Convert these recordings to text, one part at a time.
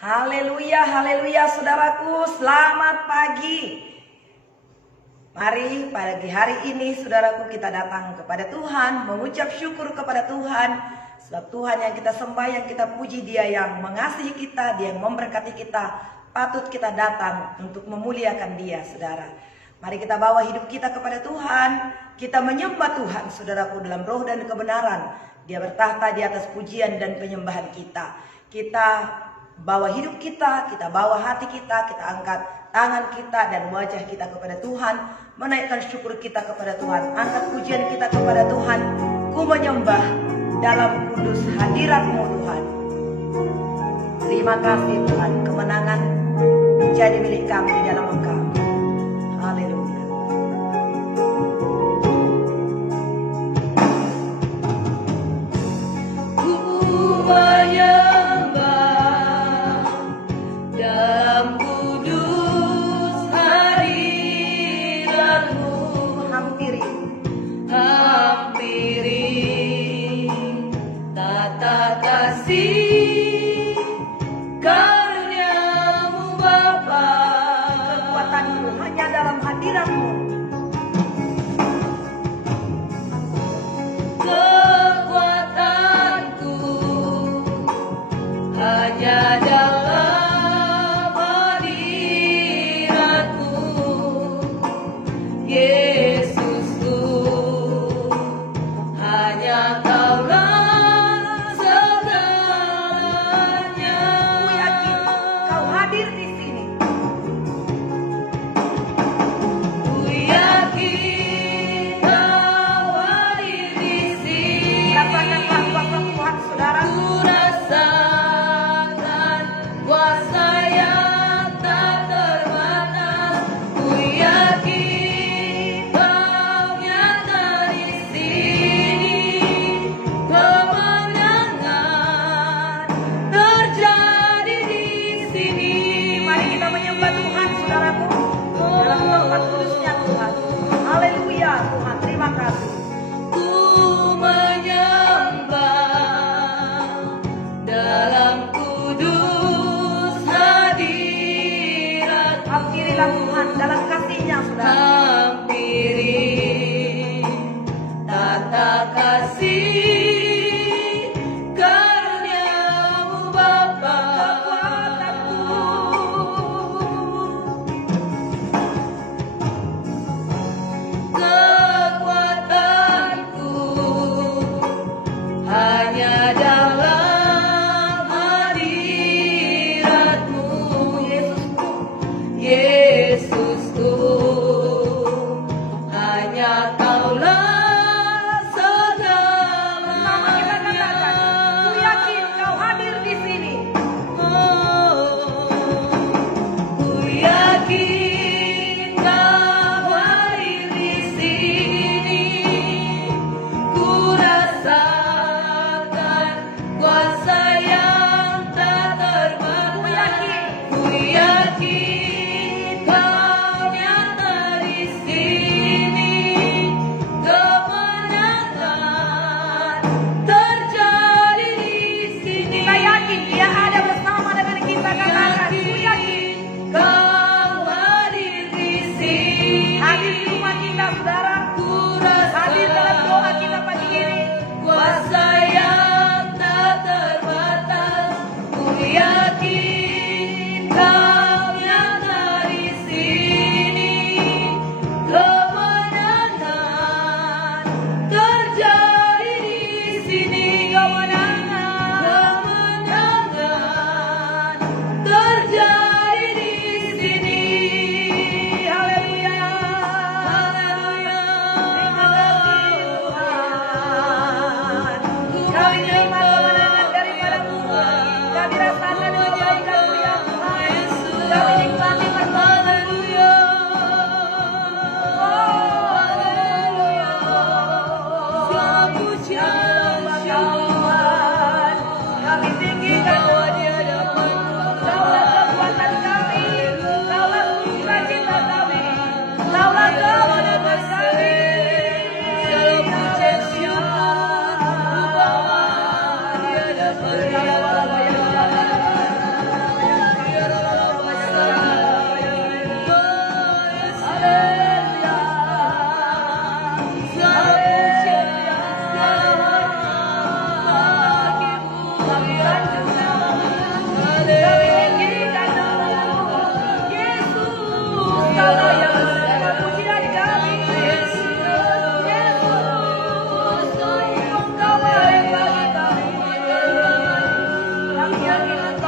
Haleluya, haleluya saudaraku, selamat pagi. Mari pagi hari ini saudaraku kita datang kepada Tuhan, mengucap syukur kepada Tuhan. Sebab Tuhan yang kita sembah, yang kita puji, Dia yang mengasihi kita, Dia yang memberkati kita. Patut kita datang untuk memuliakan Dia, saudara. Mari kita bawa hidup kita kepada Tuhan. Kita menyembah Tuhan, saudaraku, dalam roh dan kebenaran. Dia bertahta di atas pujian dan penyembahan kita. Kita bawa hidup kita bawa hati kita angkat tangan kita dan wajah kita kepada Tuhan, menaikkan syukur kita kepada Tuhan, angkat pujian kita kepada Tuhan. Ku menyembah dalam kudus hadirat-Mu Tuhan. Terima kasih Tuhan, kemenangan menjadi milik kami di dalam Engkau. Haleluya. Ku menyembah dalam kudus hadirat-Mu. Hampiri tata kasih karunia-Mu Bapa. kekuatanmu hanya dalam hadirat-Mu. Kekuatanku hanya dalam hadirat-Mu, Yesusku. Hanya Kaulah segalanya. Ku yakin Kau hadir di sini. Ku yakin Kau hadir di sini. Rasakanlah kuasa Tuhan, saudara. Ku rasakan kuasa yang tak terbatas. Ku yakin Kau nyata di sini. Kemenangan terjadi di sini. Mari kita menyembah Tuhan, saudaraku, dalam tempat kudusnya Tuhan. Haleluya Tuhan, terima kasih. Ku menyembah dalam kudus hadirat. Hampirilah Tuhan dalam kasih-Nya, saudara. Hampiri tata kasih karunia-Mu Bapa. Kekuatanku hanya dalam hadirat-Mu, Yesusku. Hanya Kaulah segalanya. Ku yakin Kau hadir di sini. Ku yakin Kau hadir di sini. Ku rasakan kuasa yang tak terbatas. Ku yakin Kau nyata di sini. Kemenangan terjadi di sini. Kita yakin Dia ada bersama dengan kita. Katakan, ku yakin Kau hadir di sini. hadir di rumah kita, saudara. Ku Hadir dalam doa kita pagi ini. kuasa yang tak terbatas. Ku yakin Kau nyata di sini. Kemenangan terjadi di sini. Kemenangan terjadi di sini. Haleluya. Haleluya. Terima kasih Tuhan. Kami terima kemenangan daripada Tuhan. Kami rasakan kebaikan-Mu ya Tuhan.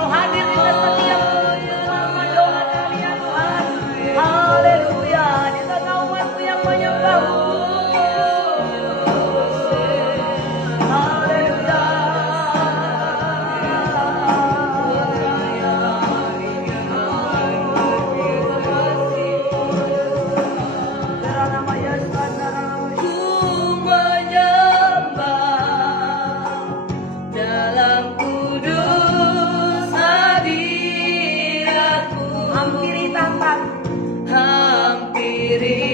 Engkau hadir di setiap umat doa kami ya Tuhan. Haleluya. Di tengah umat-Mu yang menyembah-Mu. Haleluya. Nama Yesus. Ku menyembah dalam kudus hadirat-Mu. Hampiri tatap. Hampiri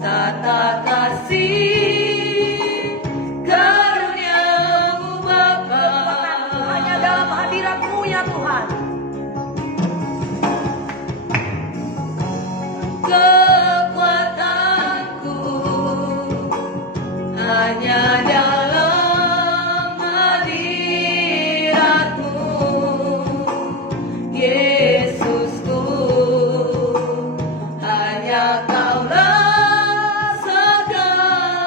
tata kasih karunia-Mu Bapa. Hanya dalam hadirat-Mu ya Tuhan. Kekuatanku hanya dalam hadirat-Mu, Yesusku. Hanya Kau-lah segalanya.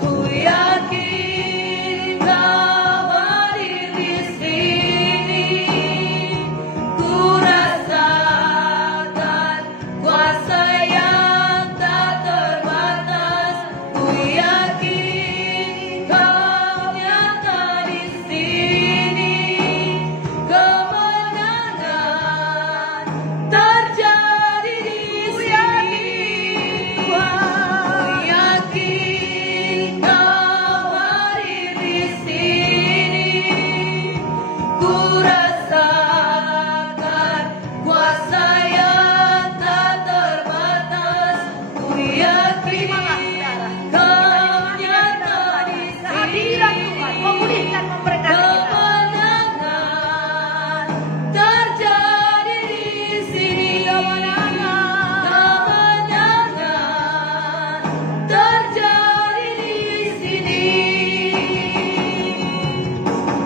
Ku yakin Kau hadir di sini. Ku rasakan kuasa yang tak terbatas. Ku yakin Kau nyata di sini. Kemenangan terjadi di sini. Ku yakin Kau hadir di sini. Ku rasakan kuasa yang tak terbatas. Ku yakin Kau nyata di Kehadiran Tuhan sini. memulihkan, memberkati kita. Kemenangan terjadi di sini. Kemenangan terjadi di sini.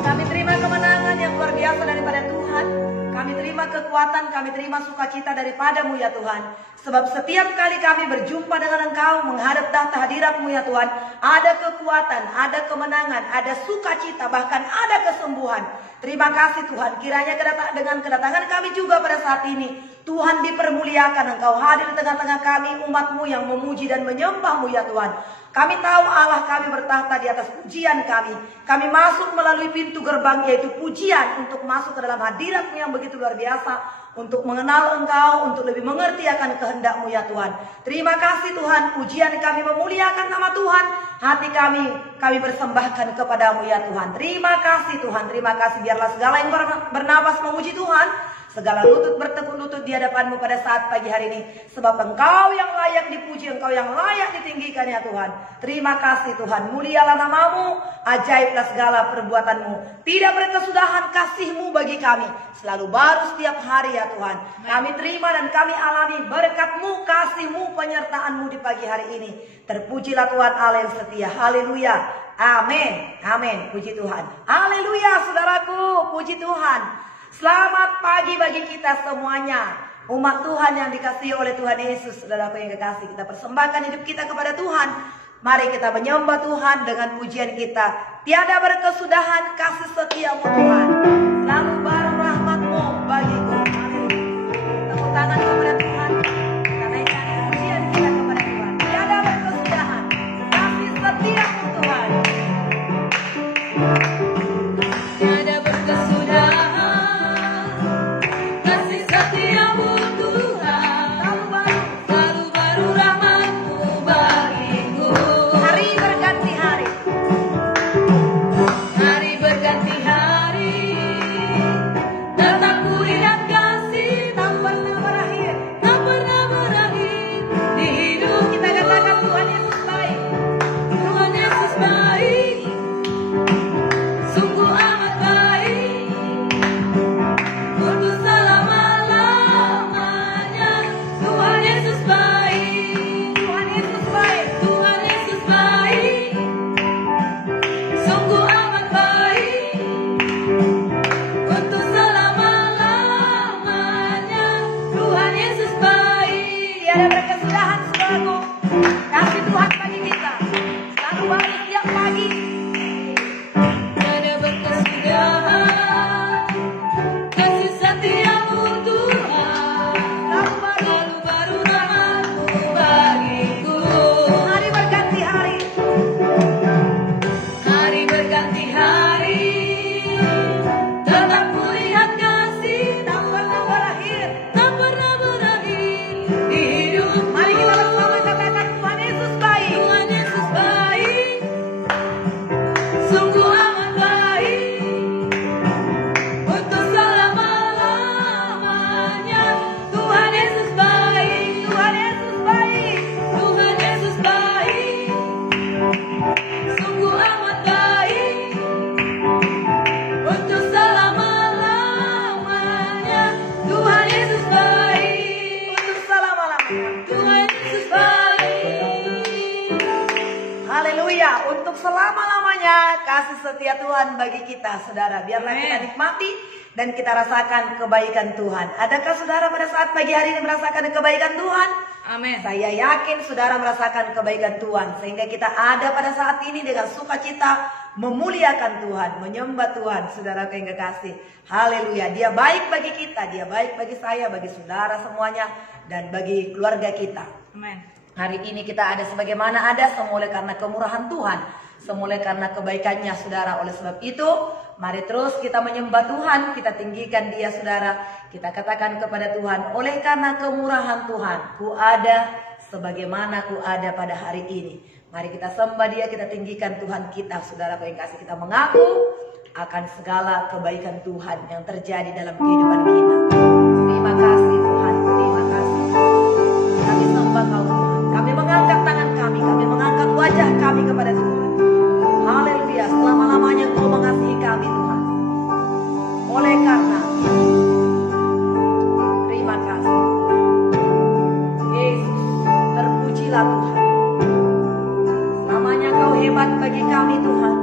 Kami terima kemenangan yang luar biasa daripada Tuhan. Kami terima kekuatan, kami terima sukacita daripada-Mu ya Tuhan. Sebab setiap kali kami berjumpa dengan Engkau, menghadap tahta hadirat-Mu ya Tuhan, ada kekuatan, ada kemenangan, ada sukacita, bahkan ada kesembuhan. Terima kasih Tuhan, kiranya dengan kedatangan kami juga pada saat ini, Tuhan dipermuliakan, Engkau hadir di tengah-tengah kami, umat-Mu yang memuji dan menyembah-Mu ya Tuhan. Kami tahu Allah kami bertahta di atas pujian kami. Kami masuk melalui pintu gerbang yaitu pujian untuk masuk ke dalam hadirat-Mu yang begitu luar biasa. Untuk mengenal Engkau, untuk lebih mengerti akan kehendak-Mu ya Tuhan. Terima kasih Tuhan, pujian kami memuliakan nama Tuhan. Hati kami persembahkan kepadamu ya Tuhan. Terima kasih Tuhan, terima kasih. Biarlah segala yang bernapas memuji Tuhan. Segala lutut bertekuk lutut di hadapan-Mu pada saat pagi hari ini. Sebab Engkau yang layak dipuji, Engkau yang layak ditinggikan ya Tuhan. Terima kasih Tuhan, mulialah nama-Mu, ajaiblah segala perbuatan-Mu. Tidak berkesudahan kasih-Mu bagi kami, selalu baru setiap hari ya Tuhan. Kami terima dan kami alami berkat-Mu, kasih-Mu, penyertaan-Mu di pagi hari ini. Terpujilah Tuhan Allah yang setia. Haleluya. Amin. Amin. Puji Tuhan. Haleluya saudaraku. Puji Tuhan. Selamat pagi bagi kita semuanya. Umat Tuhan yang dikasihi oleh Tuhan Yesus. Saudaraku yang kekasih, kita persembahkan hidup kita kepada Tuhan. Mari kita menyembah Tuhan dengan pujian kita. Tiada berkesudahan kasih setiamu Tuhan. Selalu baru rahmat-Mu bagiku. Amin. Tepuk tangan kepada Tuhan. Kita naikkan pujian kita kepada Tuhan. Tiada berkesudahan kasih setiamu Tuhan. Tiada berkesudahan kasih setiamu Tuhan. Selalu baru rahmat-Mu bagiku. Hari berganti hari. Hari berganti hari. Haleluya, untuk selama-lamanya kasih setia Tuhan bagi kita, saudara. Biarlah kita nikmati dan kita rasakan kebaikan Tuhan. Adakah saudara pada saat pagi hari ini merasakan kebaikan Tuhan? Amin. Saya yakin saudara merasakan kebaikan Tuhan. Sehingga kita ada pada saat ini dengan sukacita memuliakan Tuhan, menyembah Tuhan, saudara yang kekasih. Haleluya, Dia baik bagi kita, Dia baik bagi saya, bagi saudara semuanya, dan bagi keluarga kita. Amin. Hari ini kita ada sebagaimana ada, semua oleh karena kemurahan Tuhan, semua oleh karena kebaikannya, saudara. Oleh sebab itu, mari terus kita menyembah Tuhan, kita tinggikan Dia, saudara. Kita katakan kepada Tuhan, oleh karena kemurahan Tuhan, ku ada sebagaimana ku ada pada hari ini. Mari kita sembah Dia, kita tinggikan Tuhan kita, saudara yang kasih. Kita mengaku akan segala kebaikan Tuhan yang terjadi dalam kehidupan kita. Terima kasih Tuhan, terima kasih. Kami sembah Kau Tuhan. Kami mengangkat tangan kami mengangkat wajah kami kepada Tuhan. Haleluya, selama-lamanya Kau mengasihi kami Tuhan. Oleh karena terima kasih Yesus, terpujilah Tuhan. Selamanya Kau hebat bagi kami Tuhan.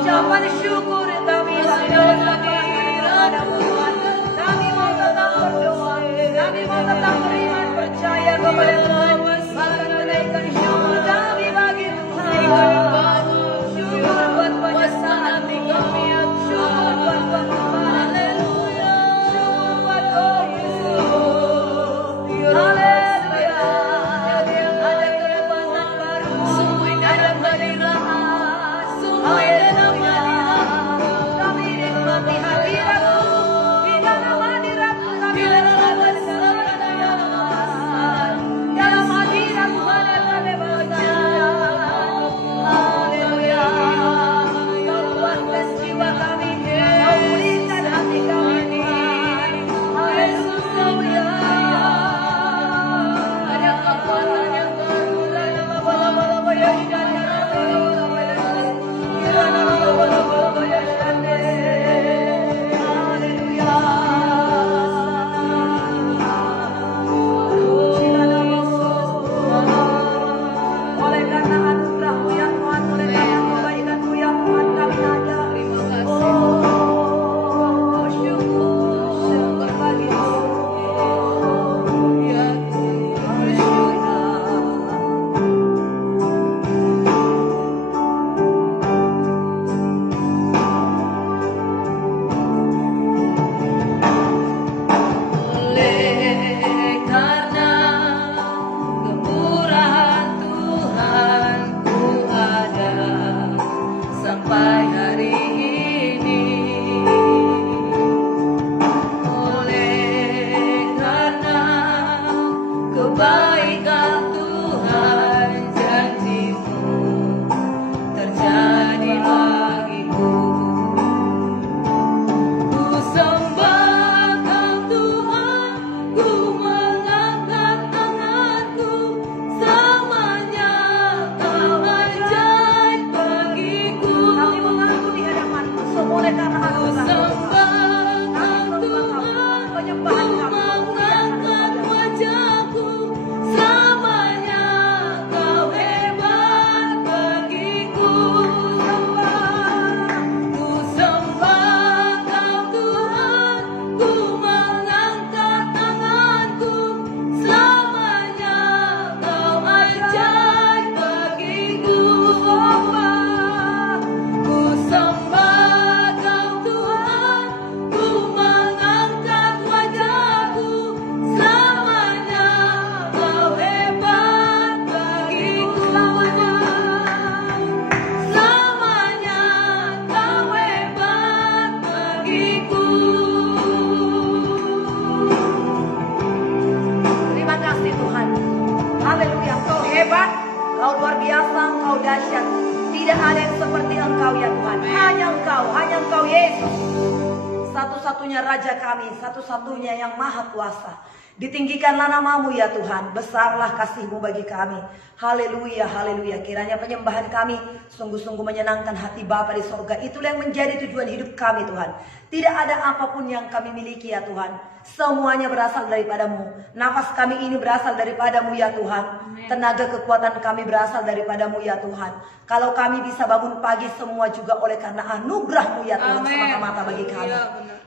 Ucapan syukur kami kepadamu Tuhan. Kami mau tetap berdoa, kami mau tetap beriman percaya kepada Tuhan. Bahkan menaikkan syukur kami bagi Tuhan. Syukur buat penyertaan kami, syukur buat pengorbanan, syukur buat oh Yesus. Haleluya. Ada kekuatan baru, ada kelindahan. Haleluya. Kami nikmati hadirat-Mu, di dalam hadirat-Mu kami dapat keselamatan. Dalam hadirat-Mu ada kebebasan. Haleluya. Kau puaskan jiwa kami, Kau pulihkan hati kami Tuhan. Haleluya. Ada kekuatan yang baru dalam nama ya oleh karena anugerah-Mu ya Tuhan, oleh karena kebaikan-Mu ya Tuhan, kami ada. Oh, syukur bagi Oleh karena kemurahan Tuhan ku ada sampai hari ini. Oleh karena kebaikan Tuhan, janji-Mu terjadi bagiku. Ku sembah Kau Tuhan, ku mengangkat tanganku, selamanya Kau ajaib bagiku. kami mengaku di hadapan-Mu semua oleh karena Ku anugerah-Mu. sembah Kau Tuhan, ku mengangkat wajahku, selamanya Kau hebat bagiku. Ku sembah Kau Tuhan, ku mengangkat tanganku, selamanya Kau ajaib bagiku. Ku sembah Kau Tuhan, ku mengangkat wajahku, selamanya Kau hebat bagiku. Selamanya Kau hebat bagiku. Terima kasih Tuhan. Haleluya. Kau hebat, Kau luar biasa, Kau dahsyat. Tidak ada yang seperti Engkau ya Tuhan. Hanya Engkau Yesus. Satu-satunya Raja kami, satu-satunya yang maha kuasa. Ditinggikanlah nama-Mu ya Tuhan. Besarlah kasih-Mu bagi kami. Haleluya, haleluya. Kiranya penyembahan kami sungguh-sungguh menyenangkan hati Bapa di sorga. Itulah yang menjadi tujuan hidup kami Tuhan. Tidak ada apapun yang kami miliki ya Tuhan. Semuanya berasal daripada-Mu. Nafas kami ini berasal daripada-Mu ya Tuhan. Tenaga kekuatan kami berasal daripada-Mu ya Tuhan. Kalau kami bisa bangun pagi semua juga oleh karena anugerah-Mu ya Tuhan semata-mata bagi kami.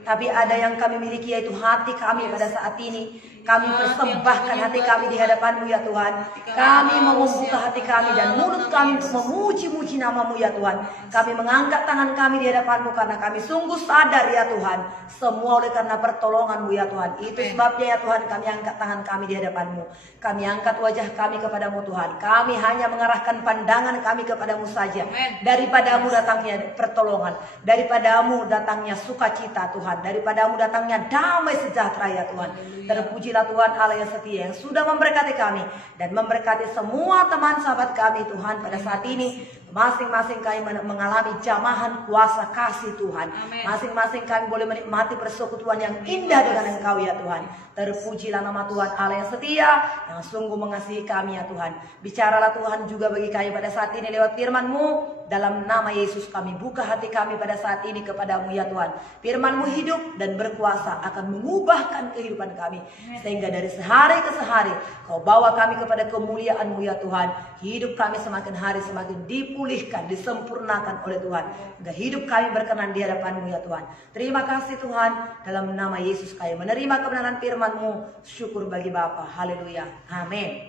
Tapi ada yang kami miliki yaitu hati kami pada saat ini. Kami persembahkan hati kami di hadapan-Mu ya Tuhan. Kami mau membuka hati kami dan mulut kami untuk memuji-muji nama-Mu ya Tuhan. Kami mengangkat tangan kami di hadapan-Mu karena kami sungguh sadar ya Tuhan. Semua oleh karena pertolongan-Mu ya Tuhan. Itu sebabnya ya Tuhan kami angkat tangan kami di hadapan-Mu. Kami angkat wajah kami kepada-Mu Tuhan. Kami hanya mengarahkan pandangan kami kepada-Mu saja. Daripada-Mu datangnya pertolongan. Daripada-Mu datangnya sukacita Tuhan. Daripada-Mu datangnya damai sejahtera ya Tuhan. Terpujilah Tuhan Allah yang setia yang sudah memberkati kami. Dan memberkati semua teman sahabat kami Tuhan pada saat ini. Masing-masing kami mengalami jamahan kuasa kasih Tuhan. Masing-masing kami boleh menikmati persekutuan yang indah dengan Engkau ya Tuhan. Terpujilah nama Tuhan Allah yang setia, yang sungguh mengasihi kami ya Tuhan. Bicaralah Tuhan juga bagi kami pada saat ini lewat firman-Mu. Dalam nama Yesus kami buka hati kami pada saat ini kepada-Mu ya Tuhan. Firman-Mu hidup dan berkuasa akan mengubahkan kehidupan kami. Sehingga dari sehari ke sehari Kau bawa kami kepada kemuliaan-Mu ya Tuhan. Hidup kami semakin hari semakin dipulihkan dipulihkan, disempurnakan oleh Tuhan. Hingga hidup kami berkenan di hadapan-Mu ya Tuhan. Terima kasih Tuhan, dalam nama Yesus kami menerima kebenaran firman-Mu. Syukur bagi Bapa. Haleluya. Amin.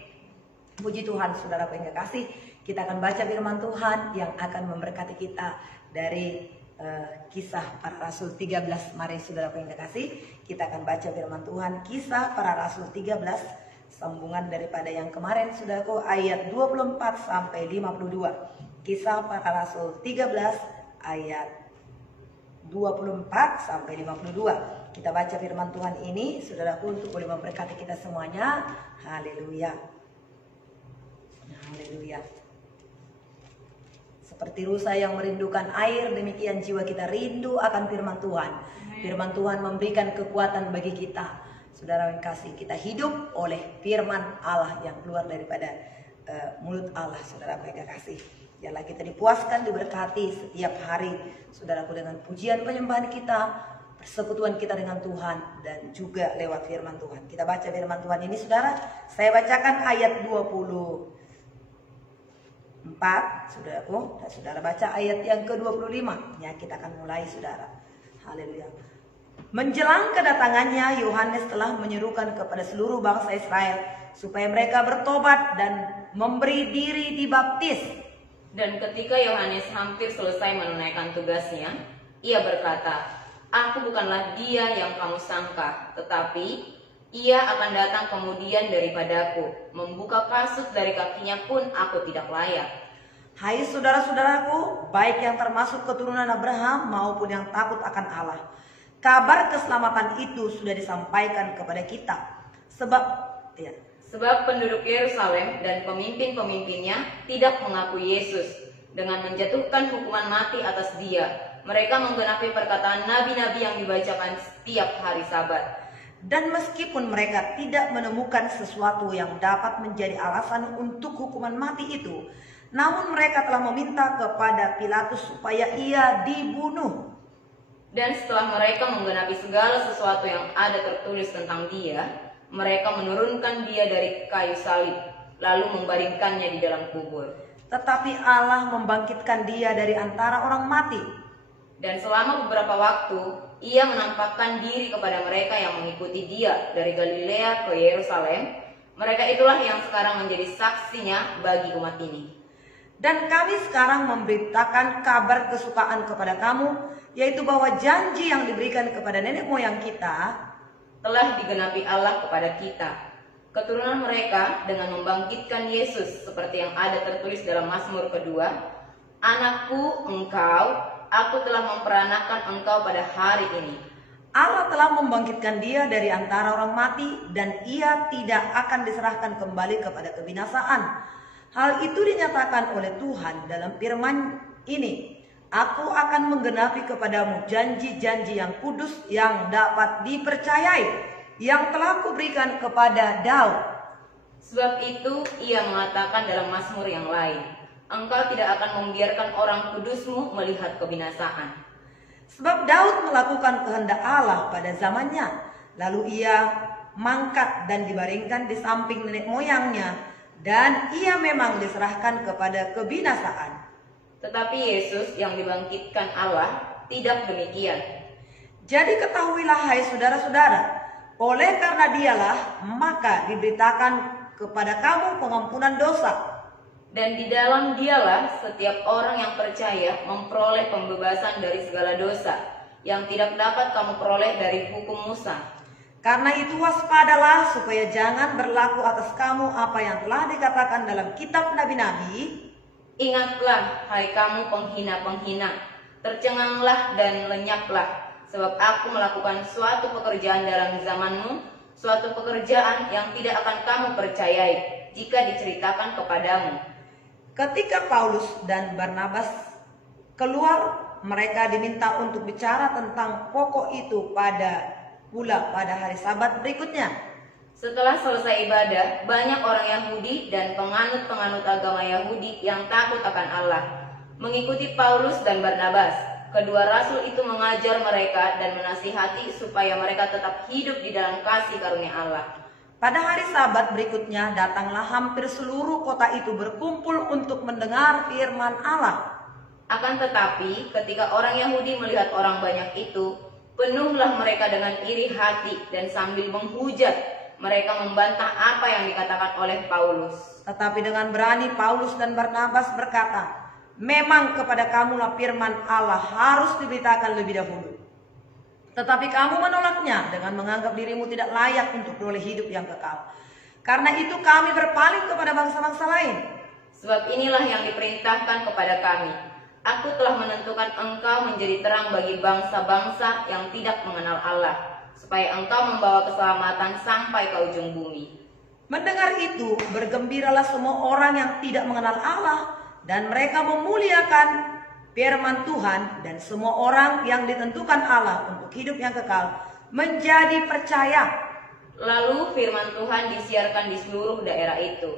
Puji Tuhan, saudaraku yang kasih. Kita akan baca firman Tuhan yang akan memberkati kita dari Kisah Para Rasul 13. Mari saudaraku yang kasih, kita akan baca firman Tuhan Kisah Para Rasul 13, sambungan daripada yang kemarin saudaraku, ayat 24 sampai 52. Kisah Para Rasul 13 ayat 24 sampai 52. Kita baca firman Tuhan ini saudaraku untuk boleh memberkati kita semuanya. Haleluya. Haleluya. Seperti rusa yang merindukan air, demikian jiwa kita rindu akan firman Tuhan. Firman Tuhan memberikan kekuatan bagi kita. Saudara yang kasih, kita hidup oleh firman Allah yang keluar daripada mulut Allah. Saudara yang kasih, biarlah kita dipuaskan, diberkati setiap hari. Saudaraku, dengan pujian penyembahan kita, persekutuan kita dengan Tuhan, dan juga lewat firman Tuhan. Kita baca firman Tuhan ini saudara. Saya bacakan ayat 24, saudaraku, dan saudara baca ayat yang ke-25. Ya, kita akan mulai saudara. Haleluya. Menjelang kedatangannya, Yohanes telah menyerukan kepada seluruh bangsa Israel supaya mereka bertobat dan memberi diri dibaptis. Dan ketika Yohanes hampir selesai menunaikan tugasnya, ia berkata, "Aku bukanlah dia yang kamu sangka, tetapi ia akan datang kemudian daripadaku. Membuka kasut dari kakinya pun aku tidak layak." Hai saudara-saudaraku, baik yang termasuk keturunan Abraham maupun yang takut akan Allah, kabar keselamatan itu sudah disampaikan kepada kita. Sebab penduduk Yerusalem dan pemimpin-pemimpinnya tidak mengakui Yesus dengan menjatuhkan hukuman mati atas dia. Mereka menggenapi perkataan nabi-nabi yang dibacakan setiap hari Sabat. Dan meskipun mereka tidak menemukan sesuatu yang dapat menjadi alasan untuk hukuman mati itu, namun mereka telah meminta kepada Pilatus supaya ia dibunuh. Dan setelah mereka menggenapi segala sesuatu yang ada tertulis tentang dia, mereka menurunkan dia dari kayu salib, lalu membaringkannya di dalam kubur. Tetapi Allah membangkitkan dia dari antara orang mati. Dan selama beberapa waktu, ia menampakkan diri kepada mereka yang mengikuti dia dari Galilea ke Yerusalem. Mereka itulah yang sekarang menjadi saksinya bagi umat ini. Dan kami sekarang memberitakan kabar kesukaan kepada kamu, yaitu bahwa janji yang diberikan kepada nenek moyang kita telah digenapi Allah kepada kita. Keturunan mereka dengan membangkitkan Yesus seperti yang ada tertulis dalam Mazmur kedua, "Anakku, aku telah memperanakan engkau pada hari ini." Allah telah membangkitkan dia dari antara orang mati, dan ia tidak akan diserahkan kembali kepada kebinasaan. Hal itu dinyatakan oleh Tuhan dalam firman ini, "Aku akan menggenapi kepadamu janji-janji yang kudus yang dapat dipercayai, yang telah kuberikan kepada Daud." Sebab itu ia mengatakan dalam Mazmur yang lain, "Engkau tidak akan membiarkan orang kudusmu melihat kebinasaan." Sebab Daud melakukan kehendak Allah pada zamannya, lalu ia mangkat dan dibaringkan di samping nenek moyangnya, dan ia memang diserahkan kepada kebinasaan. Tetapi Yesus yang dibangkitkan Allah tidak demikian. Jadi ketahuilah hai saudara-saudara, oleh karena dialah maka diberitakan kepada kamu pengampunan dosa. Dan di dalam dialah setiap orang yang percaya memperoleh pembebasan dari segala dosa yang tidak dapat kamu peroleh dari hukum Musa. Karena itu waspadalah supaya jangan berlaku atas kamu apa yang telah dikatakan dalam kitab nabi-nabi. "Ingatlah, hai kamu penghina-penghina, tercenganglah dan lenyaplah, sebab aku melakukan suatu pekerjaan dalam zamanmu, suatu pekerjaan yang tidak akan kamu percayai jika diceritakan kepadamu." Ketika Paulus dan Barnabas keluar, mereka diminta untuk bicara tentang pokok itu pada hari Sabat berikutnya. Setelah selesai ibadah, banyak orang Yahudi dan penganut-penganut agama Yahudi yang takut akan Allah mengikuti Paulus dan Barnabas. Kedua rasul itu mengajar mereka dan menasihati supaya mereka tetap hidup di dalam kasih karunia Allah. Pada hari Sabat berikutnya datanglah hampir seluruh kota itu berkumpul untuk mendengar firman Allah. Akan tetapi ketika orang Yahudi melihat orang banyak itu, penuhlah mereka dengan iri hati dan sambil menghujat, mereka membantah apa yang dikatakan oleh Paulus. Tetapi dengan berani Paulus dan Barnabas berkata, memang kepada kamulah firman Allah harus diberitakan lebih dahulu. Tetapi kamu menolaknya dengan menganggap dirimu tidak layak untuk beroleh hidup yang kekal. Karena itu kami berpaling kepada bangsa-bangsa lain. Sebab inilah yang diperintahkan kepada kami. Aku telah menentukan engkau menjadi terang bagi bangsa-bangsa yang tidak mengenal Allah, supaya engkau membawa keselamatan sampai ke ujung bumi. Mendengar itu, bergembiralah semua orang yang tidak mengenal Allah, dan mereka memuliakan firman Tuhan, dan semua orang yang ditentukan Allah untuk hidup yang kekal menjadi percaya. Lalu firman Tuhan disiarkan di seluruh daerah itu.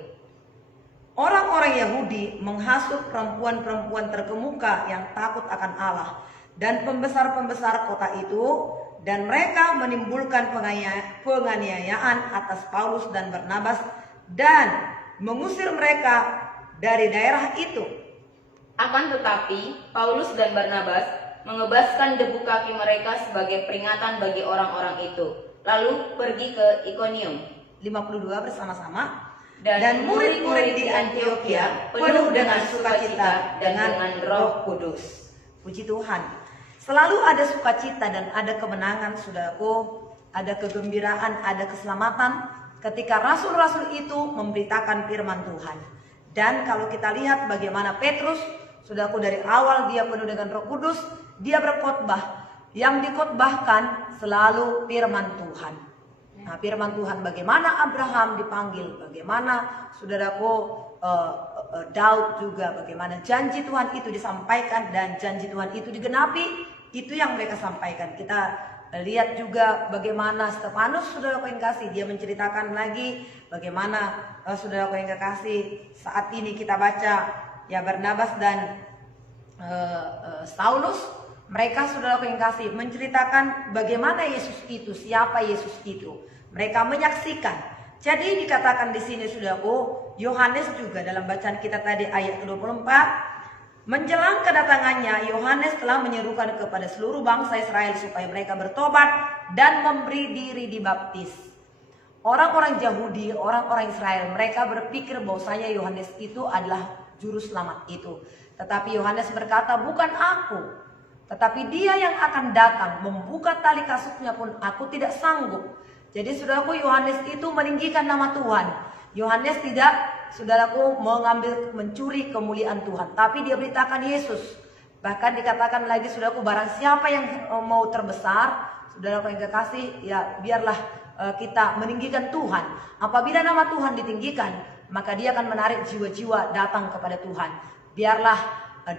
Orang-orang Yahudi menghasut perempuan-perempuan terkemuka yang takut akan Allah dan pembesar-pembesar kota itu, dan mereka menimbulkan penganiayaan atas Paulus dan Barnabas dan mengusir mereka dari daerah itu. Akan tetapi Paulus dan Barnabas mengebaskan debu kaki mereka sebagai peringatan bagi orang-orang itu, lalu pergi ke Ikonium. 52 bersama-sama. Dan murid-murid di Antioquia penuh dengan sukacita dan dengan Roh Kudus. Puji Tuhan. Selalu ada sukacita dan ada kemenangan, saudaraku, ada kegembiraan, ada keselamatan ketika rasul-rasul itu memberitakan firman Tuhan. Dan kalau kita lihat bagaimana Petrus, saudaraku, dari awal dia penuh dengan Roh Kudus, dia berkhotbah. Yang dikhotbahkan selalu firman Tuhan. Nah, firman Tuhan bagaimana Abraham dipanggil, bagaimana saudaraku Daud juga, bagaimana janji Tuhan itu disampaikan dan janji Tuhan itu digenapi, itu yang mereka sampaikan. Kita lihat juga bagaimana Stefanus, saudaraku yang kasih, dia menceritakan lagi bagaimana saudaraku yang kasih, saat ini kita baca ya Barnabas dan Saulus, mereka saudaraku yang kasih menceritakan bagaimana Yesus itu, siapa Yesus itu. Mereka menyaksikan. Jadi dikatakan di sini saudaraku, Yohanes juga dalam bacaan kita tadi ayat ke-24, menjelang kedatangannya Yohanes telah menyerukan kepada seluruh bangsa Israel supaya mereka bertobat dan memberi diri dibaptis. Orang-orang Yahudi, orang-orang Israel, mereka berpikir bahwasanya Yohanes itu adalah juru selamat itu. Tetapi Yohanes berkata, bukan aku, tetapi dia yang akan datang, membuka tali kasutnya pun aku tidak sanggup. Jadi saudaraku, Yohanes itu meninggikan nama Tuhan. Yohanes tidak, saudaraku, mencuri kemuliaan Tuhan, tapi dia beritakan Yesus. Bahkan dikatakan lagi, saudaraku, barang siapa yang mau terbesar, saudaraku yang kekasih, ya biarlah kita meninggikan Tuhan. Apabila nama Tuhan ditinggikan, maka dia akan menarik jiwa-jiwa datang kepada Tuhan. Biarlah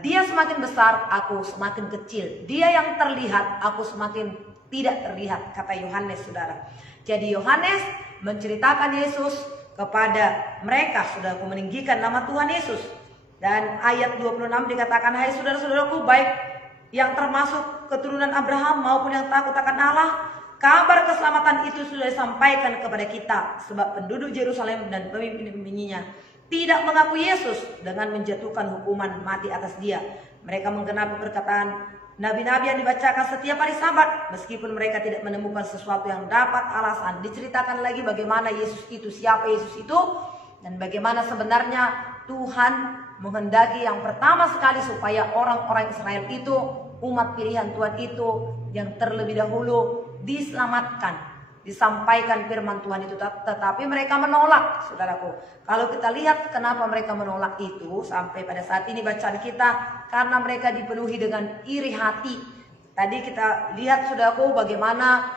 dia semakin besar, aku semakin kecil. Dia yang terlihat, aku semakin tidak terlihat, kata Yohanes, saudara. Jadi Yohanes menceritakan Yesus kepada mereka, saudaraku, meninggikan nama Tuhan Yesus. Dan ayat 26 dikatakan, hai saudara-saudaraku, baik yang termasuk keturunan Abraham maupun yang takut akan Allah, kabar keselamatan itu sudah disampaikan kepada kita, sebab penduduk Yerusalem dan pemimpin-pemimpinnya tidak mengakui Yesus dengan menjatuhkan hukuman mati atas dia. Mereka menggenapi perkataan nabi-nabi yang dibacakan setiap hari Sabat, meskipun mereka tidak menemukan sesuatu yang dapat alasan. Diceritakan lagi bagaimana Yesus itu, siapa Yesus itu, dan bagaimana sebenarnya Tuhan menghendaki yang pertama sekali supaya orang-orang Israel itu, umat pilihan Tuhan itu, yang terlebih dahulu diselamatkan. Disampaikan firman Tuhan itu, tetapi mereka menolak, saudaraku. Kalau kita lihat kenapa mereka menolak itu sampai pada saat ini bacaan kita, karena mereka dipenuhi dengan iri hati. Tadi kita lihat, saudaraku, bagaimana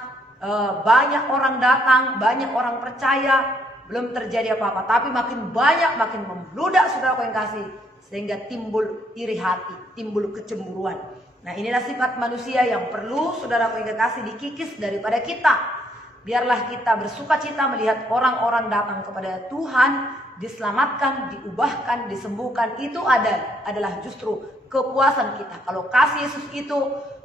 banyak orang datang, banyak orang percaya, belum terjadi apa-apa, tapi makin banyak, makin membludak, saudaraku yang kasih, sehingga timbul iri hati, timbul kecemburuan. Nah, inilah sifat manusia yang perlu, saudaraku yang kasih, dikikis daripada kita. Biarlah kita bersuka cita melihat orang-orang datang kepada Tuhan, diselamatkan, diubahkan, disembuhkan. Itu adalah justru kepuasan kita. Kalau kasih Yesus itu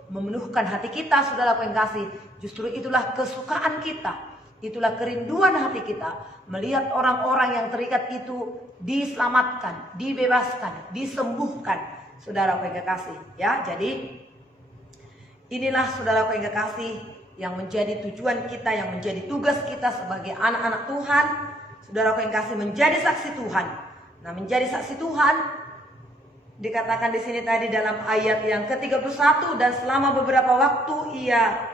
memenuhkan hati kita, saudaraku yang kasih, justru itulah kesukaan kita. Itulah kerinduan hati kita, melihat orang-orang yang terikat itu diselamatkan, dibebaskan, disembuhkan. Saudaraku yang kekasih, ya. Jadi inilah saudaraku yang kekasih yang menjadi tujuan kita, yang menjadi tugas kita sebagai anak-anak Tuhan. Saudaraku yang kasih, menjadi saksi Tuhan. Nah, menjadi saksi Tuhan dikatakan di sini tadi dalam ayat yang ke-31, dan selama beberapa waktu ia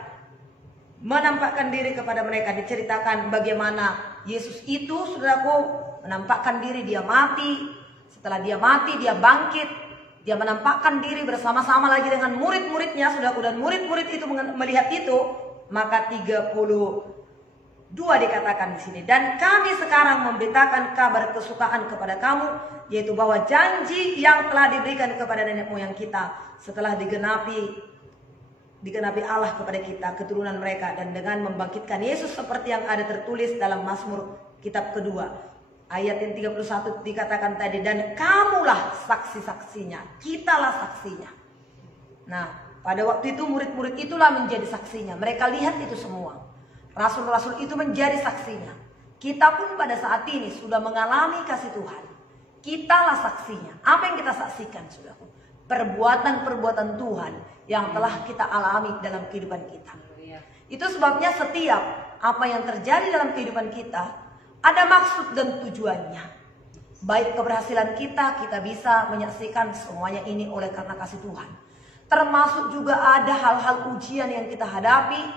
menampakkan diri kepada mereka. Diceritakan bagaimana Yesus itu, saudaraku, menampakkan diri, dia mati. Setelah dia mati, dia bangkit. Dia menampakkan diri bersama-sama lagi dengan murid-muridnya, saudaraku, dan murid-murid itu melihat itu. Maka 32 dikatakan di sini, dan kami sekarang memberitakan kabar kesukaan kepada kamu, yaitu bahwa janji yang telah diberikan kepada nenek moyang kita setelah digenapi Allah kepada kita, keturunan mereka, dan dengan membangkitkan Yesus seperti yang ada tertulis dalam Mazmur kitab kedua. Ayat yang 31 dikatakan tadi, dan kamulah saksi-saksinya, kitalah saksinya. Nah, pada waktu itu murid-murid itulah menjadi saksinya. Mereka lihat itu semua. Rasul-rasul itu menjadi saksinya. Kita pun pada saat ini sudah mengalami kasih Tuhan. Kitalah saksinya. Apa yang kita saksikan, saudaraku? Perbuatan-perbuatan Tuhan yang telah kita alami dalam kehidupan kita. Itu sebabnya setiap apa yang terjadi dalam kehidupan kita ada maksud dan tujuannya. Baik keberhasilan kita bisa menyaksikan semuanya ini oleh karena kasih Tuhan. Termasuk juga ada hal-hal ujian yang kita hadapi,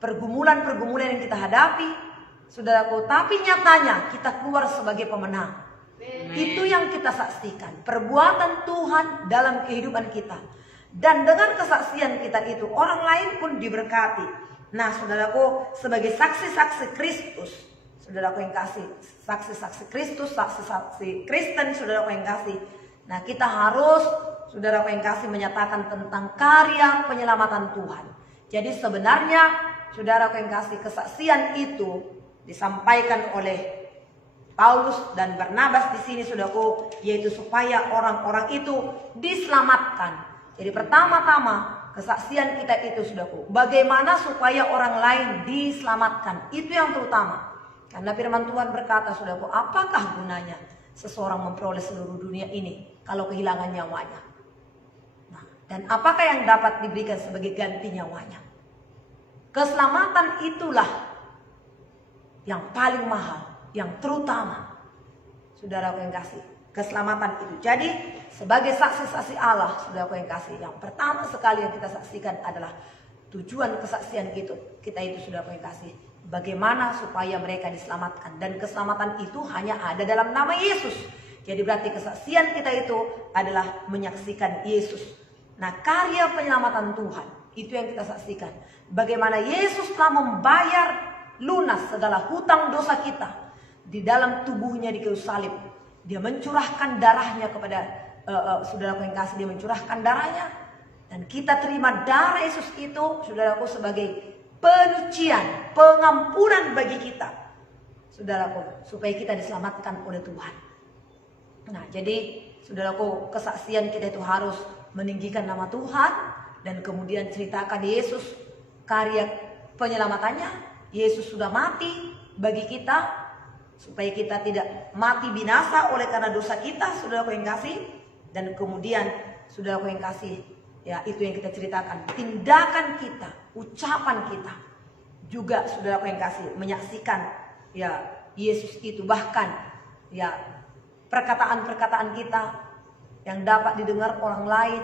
pergumulan-pergumulan yang kita hadapi, saudaraku. Tapi nyatanya kita keluar sebagai pemenang. Amen. Itu yang kita saksikan, perbuatan Tuhan dalam kehidupan kita. Dan dengan kesaksian kita itu, orang lain pun diberkati. Nah, saudaraku, sebagai saksi-saksi Kristus, saudaraku yang kasih, saksi-saksi Kristus, saksi-saksi Kristen, saudaraku yang kasih. Nah, kita harus, saudaraku yang kasih, menyatakan tentang karya penyelamatan Tuhan. Jadi sebenarnya, saudaraku yang kasih, kesaksian itu disampaikan oleh Paulus dan Barnabas di sini, saudaraku, yaitu supaya orang-orang itu diselamatkan. Jadi pertama-tama kesaksian kita itu, saudaraku, bagaimana supaya orang lain diselamatkan. Itu yang terutama. Karena firman Tuhan berkata, saudaraku, apakah gunanya seseorang memperoleh seluruh dunia ini kalau kehilangan nyawanya? Nah, dan apakah yang dapat diberikan sebagai ganti nyawanya? Keselamatan itulah yang paling mahal, yang terutama, saudaraku yang kasih, keselamatan itu. Jadi sebagai saksi-saksi Allah, saudaraku yang kasih, yang pertama sekali yang kita saksikan adalah tujuan kesaksian kita itu, saudaraku yang kasih, bagaimana supaya mereka diselamatkan. Dan keselamatan itu hanya ada dalam nama Yesus. Jadi berarti kesaksian kita itu adalah menyaksikan Yesus. Nah, karya penyelamatan Tuhan itu yang kita saksikan. Bagaimana Yesus telah membayar lunas segala hutang dosa kita di dalam tubuhnya di kayu salib. Dia mencurahkan darahnya kepada saudaraku yang kasih, dia mencurahkan darahnya, dan kita terima darah Yesus itu, saudaraku, sebagai penyucian, pengampunan bagi kita, saudaraku, supaya kita diselamatkan oleh Tuhan. Nah, jadi saudaraku, kesaksian kita itu harus meninggikan nama Tuhan, dan kemudian ceritakan Yesus, karya penyelamatannya. Yesus sudah mati bagi kita, supaya kita tidak mati binasa oleh karena dosa kita, saudaraku yang kasih. Dan kemudian, saudaraku yang kasih, ya itu yang kita ceritakan, tindakan kita, ucapan kita juga, saudaraku yang kasih, menyaksikan ya Yesus itu. Bahkan ya perkataan-perkataan kita yang dapat didengar orang lain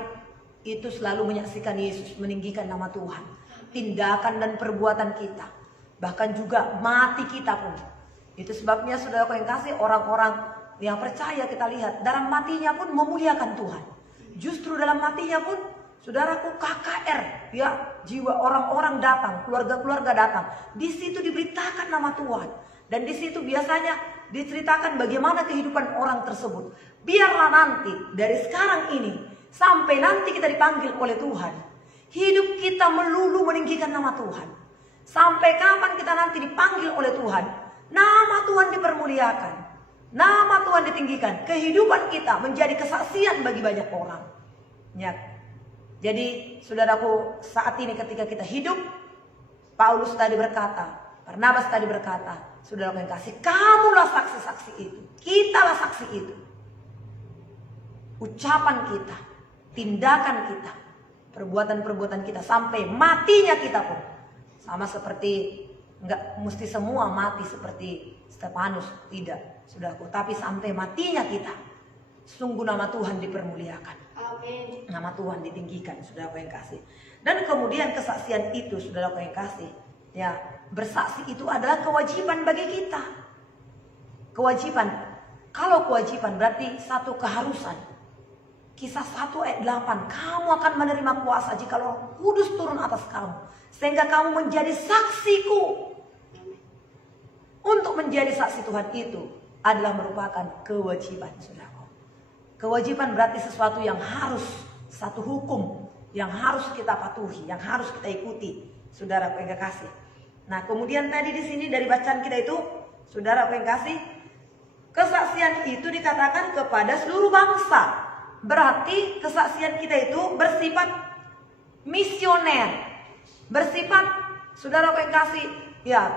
itu selalu menyaksikan Yesus, meninggikan nama Tuhan. Tindakan dan perbuatan kita, bahkan juga mati kita pun. Itu sebabnya, saudaraku yang kasih, orang-orang yang percaya kita lihat dalam matinya pun memuliakan Tuhan. Justru dalam matinya pun, saudaraku, KKR, ya, jiwa orang-orang datang, keluarga-keluarga datang. Di situ diberitakan nama Tuhan, dan di situ biasanya diceritakan bagaimana kehidupan orang tersebut. Biarlah nanti dari sekarang ini sampai nanti kita dipanggil oleh Tuhan, hidup kita melulu meninggikan nama Tuhan. Sampai kapan kita nanti dipanggil oleh Tuhan, nama Tuhan dipermuliakan, nama Tuhan ditinggikan, kehidupan kita menjadi kesaksian bagi banyak orang. Ya. Jadi, saudaraku, saat ini ketika kita hidup, Paulus tadi berkata, Barnabas tadi berkata, saudara yang kasih, kamulah saksi-saksi itu, kitalah saksi itu. Ucapan kita, tindakan kita, perbuatan-perbuatan kita, sampai matinya kita pun. Sama seperti, enggak mesti semua mati seperti Stefanus, tidak, saudaraku. Tapi sampai matinya kita, sungguh nama Tuhan dipermuliakan. Amin. Nama Tuhan ditinggikan, saudaraku yang kasih. Dan kemudian kesaksian itu, saudaraku yang kasih, ya, bersaksi itu adalah kewajiban bagi kita. Kewajiban. Kalau kewajiban berarti satu keharusan. Kisah 1 ayat 8, kamu akan menerima kuasa jika Roh Kudus turun atas kamu, sehingga kamu menjadi saksiku. Untuk menjadi saksi Tuhan itu adalah merupakan kewajiban, saudara. Kewajiban berarti sesuatu yang harus, satu hukum yang harus kita patuhi, yang harus kita ikuti, saudara yang kasih. Nah, kemudian tadi di sini dari bacaan kita itu, saudara yang kasih, kesaksian itu dikatakan kepada seluruh bangsa. Berarti kesaksian kita itu bersifat misioner, bersifat, saudara yang kasih, ya,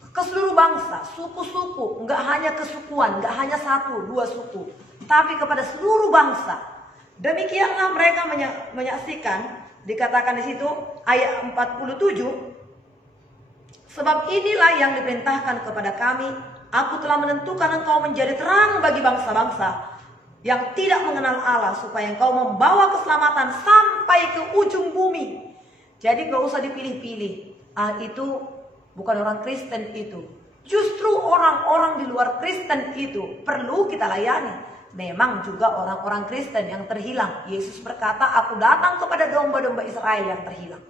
ke seluruh bangsa, suku-suku, enggak hanya kesukuan, enggak hanya 1-2 suku, tapi kepada seluruh bangsa. Demikianlah mereka menyaksikan, dikatakan di situ ayat 47, sebab inilah yang diperintahkan kepada kami, aku telah menentukan engkau menjadi terang bagi bangsa-bangsa yang tidak mengenal Allah, supaya engkau membawa keselamatan sampai ke ujung bumi. Jadi gak usah dipilih-pilih. Itu bukan orang Kristen itu. Justru orang-orang di luar Kristen itu perlu kita layani. Memang juga orang-orang Kristen yang terhilang. Yesus berkata, aku datang kepada domba-domba Israel yang terhilang.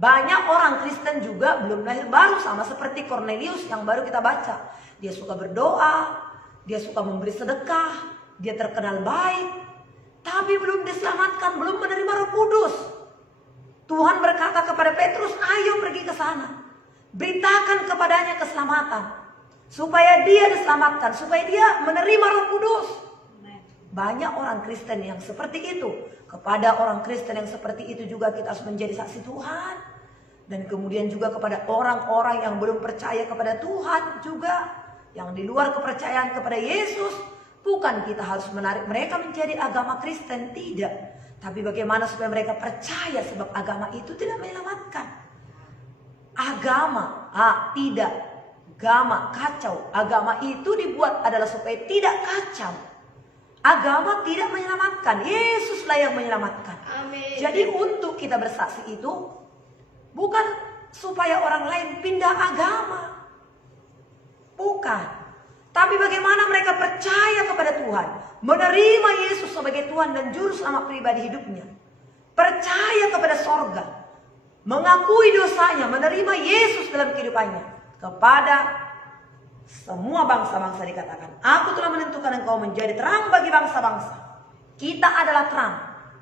Banyak orang Kristen juga belum lahir baru, sama seperti Cornelius yang baru kita baca. Dia suka berdoa, dia suka memberi sedekah, dia terkenal baik, tapi belum diselamatkan, belum menerima Roh Kudus. Tuhan berkata kepada Petrus, ayo pergi ke sana, beritakan kepadanya keselamatan, supaya dia diselamatkan, supaya dia menerima Roh Kudus. Banyak orang Kristen yang seperti itu. Kepada orang Kristen yang seperti itu juga kita harus menjadi saksi Tuhan. Dan kemudian juga kepada orang-orang yang belum percaya kepada Tuhan juga, yang di luar kepercayaan kepada Yesus. Bukan kita harus menarik mereka menjadi agama Kristen, tidak. Tapi bagaimana supaya mereka percaya, sebab agama itu tidak menyelamatkan. Agama, tidak. Agama kacau. Agama itu dibuat adalah supaya tidak kacau. Agama tidak menyelamatkan. Yesuslah yang menyelamatkan. Amin. Jadi untuk kita bersaksi itu bukan supaya orang lain pindah agama. Bukan. Tapi bagaimana mereka percaya kepada Tuhan, menerima Yesus sebagai Tuhan dan Juru Selamat pribadi hidupnya, percaya kepada sorga, mengakui dosanya, menerima Yesus dalam kehidupannya. Kepada semua bangsa-bangsa dikatakan, aku telah menentukan engkau menjadi terang bagi bangsa-bangsa. Kita adalah terang.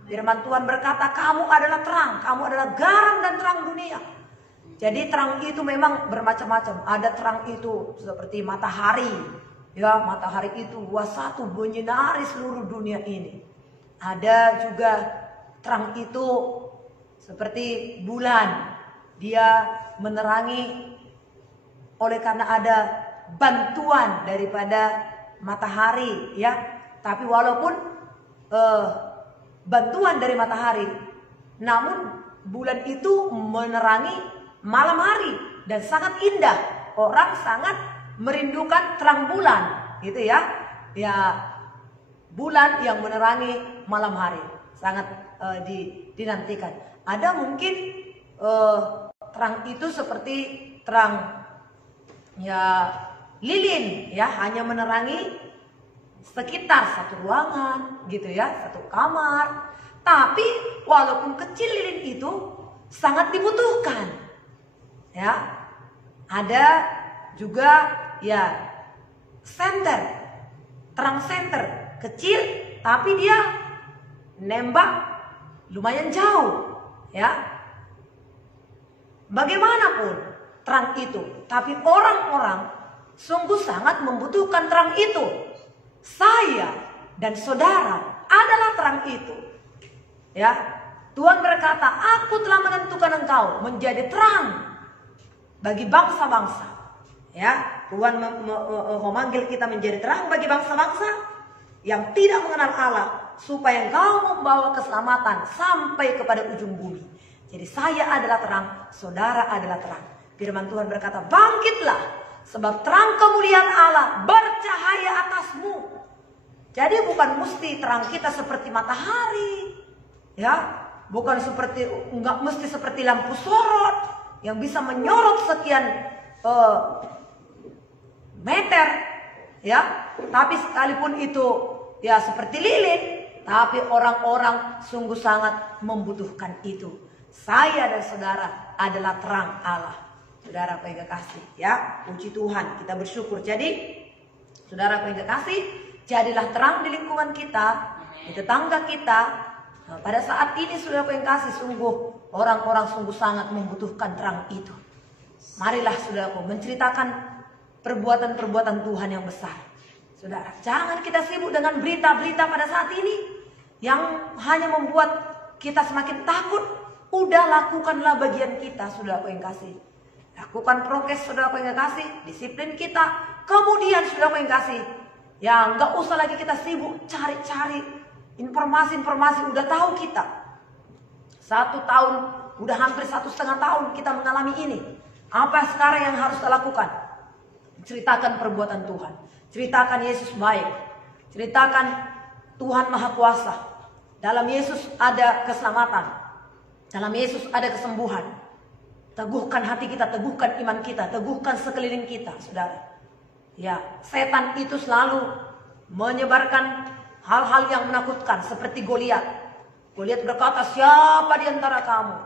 Firman Tuhan berkata, kamu adalah terang, kamu adalah garam dan terang dunia. Jadi terang itu memang bermacam-macam. Ada terang itu seperti matahari. Ya, matahari itu satu menyinari seluruh dunia ini. Ada juga terang itu seperti bulan. Dia menerangi oleh karena ada bantuan daripada matahari, ya. Tapi walaupun bantuan dari matahari, namun bulan itu menerangi malam hari dan sangat indah. Orang sangat merindukan terang bulan, gitu ya. Ya, bulan yang menerangi malam hari sangat dinantikan. Ada mungkin terang itu seperti terang ya lilin, ya, hanya menerangi sekitar satu ruangan, gitu ya, satu kamar. Tapi walaupun kecil lilin itu sangat dibutuhkan. Ya, ada juga ya senter, terang senter kecil, tapi dia nembak lumayan jauh, ya. Bagaimanapun terang itu, tapi orang-orang sungguh sangat membutuhkan terang itu. Saya dan saudara adalah terang itu, ya. Tuhan berkata, aku telah menentukan engkau menjadi terang bagi bangsa-bangsa. Ya, Tuhan memanggil kita menjadi terang bagi bangsa-bangsa yang tidak mengenal Allah, supaya engkau membawa keselamatan sampai kepada ujung bumi. Jadi saya adalah terang, saudara adalah terang. Firman Tuhan berkata, bangkitlah, sebab terang kemuliaan Allah bercahaya atasmu. Jadi bukan mesti terang kita seperti matahari, ya, bukan seperti, enggak mesti seperti lampu sorot yang bisa menyorot sekian meter, ya. Tapi sekalipun itu ya seperti lilin, tapi orang-orang sungguh sangat membutuhkan itu. Saya dan saudara adalah terang Allah. Saudara yang kekasih, ya, puji Tuhan, kita bersyukur. Jadi, saudara yang kekasih, jadilah terang di lingkungan kita, di tetangga kita. Nah, pada saat ini, saudara yang kekasih, sungguh orang-orang sungguh sangat membutuhkan terang itu. Marilah, saudaraku, menceritakan perbuatan-perbuatan Tuhan yang besar. Saudara, jangan kita sibuk dengan berita-berita pada saat ini yang hanya membuat kita semakin takut. Udah, lakukanlah bagian kita, saudara yang kasih. Lakukan prokes, saudara yang kasih, disiplin kita. Kemudian, saudara yang kasih, ya nggak usah lagi kita sibuk cari-cari informasi-informasi. Udah tahu kita 1 tahun, udah hampir 1,5 tahun kita mengalami ini. Apa sekarang yang harus kita lakukan? Ceritakan perbuatan Tuhan, ceritakan Yesus baik, ceritakan Tuhan Maha Kuasa. Dalam Yesus ada keselamatan, dalam Yesus ada kesembuhan. Teguhkan hati kita, teguhkan iman kita, teguhkan sekeliling kita, saudara. Ya, setan itu selalu menyebarkan hal-hal yang menakutkan seperti Goliat. Goliat berkata, siapa di antara kamu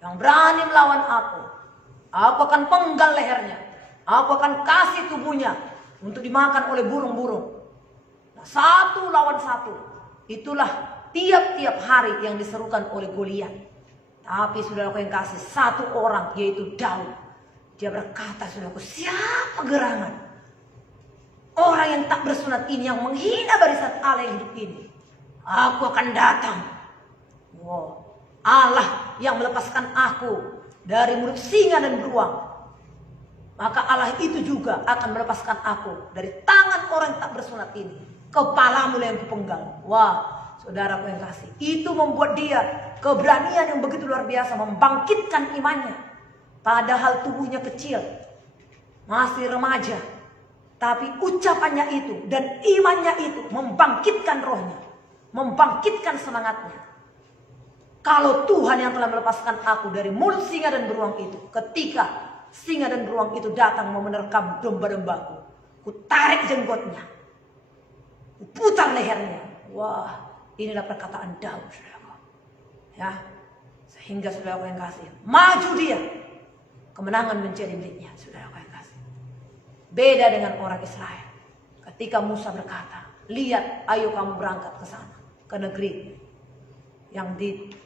yang berani melawan aku? Aku akan penggal lehernya, aku akan kasih tubuhnya untuk dimakan oleh burung-burung. Nah, 1 lawan 1, itulah tiap-tiap hari yang diserukan oleh Goliat. Tapi saudaraku yang kasih, 1 orang, yaitu Daud. Dia berkata, saudaraku, siapa gerangan orang yang tak bersunat ini, yang menghina barisan Allah yang hidup ini? Aku akan datang. Wow. Allah yang melepaskan aku dari mulut singa dan beruang, maka Allah itu juga akan melepaskan aku dari tangan orang yang tak bersunat ini. Kepalamu yang kupenggal. Wah, saudaraku yang kasih, itu membuat dia keberanian yang begitu luar biasa, membangkitkan imannya. Padahal tubuhnya kecil, masih remaja, tapi ucapannya itu dan imannya itu membangkitkan rohnya, membangkitkan semangatnya. Kalau Tuhan yang telah melepaskan aku dari mulut singa dan beruang itu, ketika singa dan beruang itu datang mau menerkam domba-dombaku, ku tarik jenggotnya, ku putar lehernya. Wah, inilah perkataan Daud, saudara. Ya, sehingga saudara yang kasih, maju dia, kemenangan menjadi miliknya, saudara yang kasih. Beda dengan orang Israel. Ketika Musa berkata, lihat, ayo kamu berangkat ke sana, ke negeri yang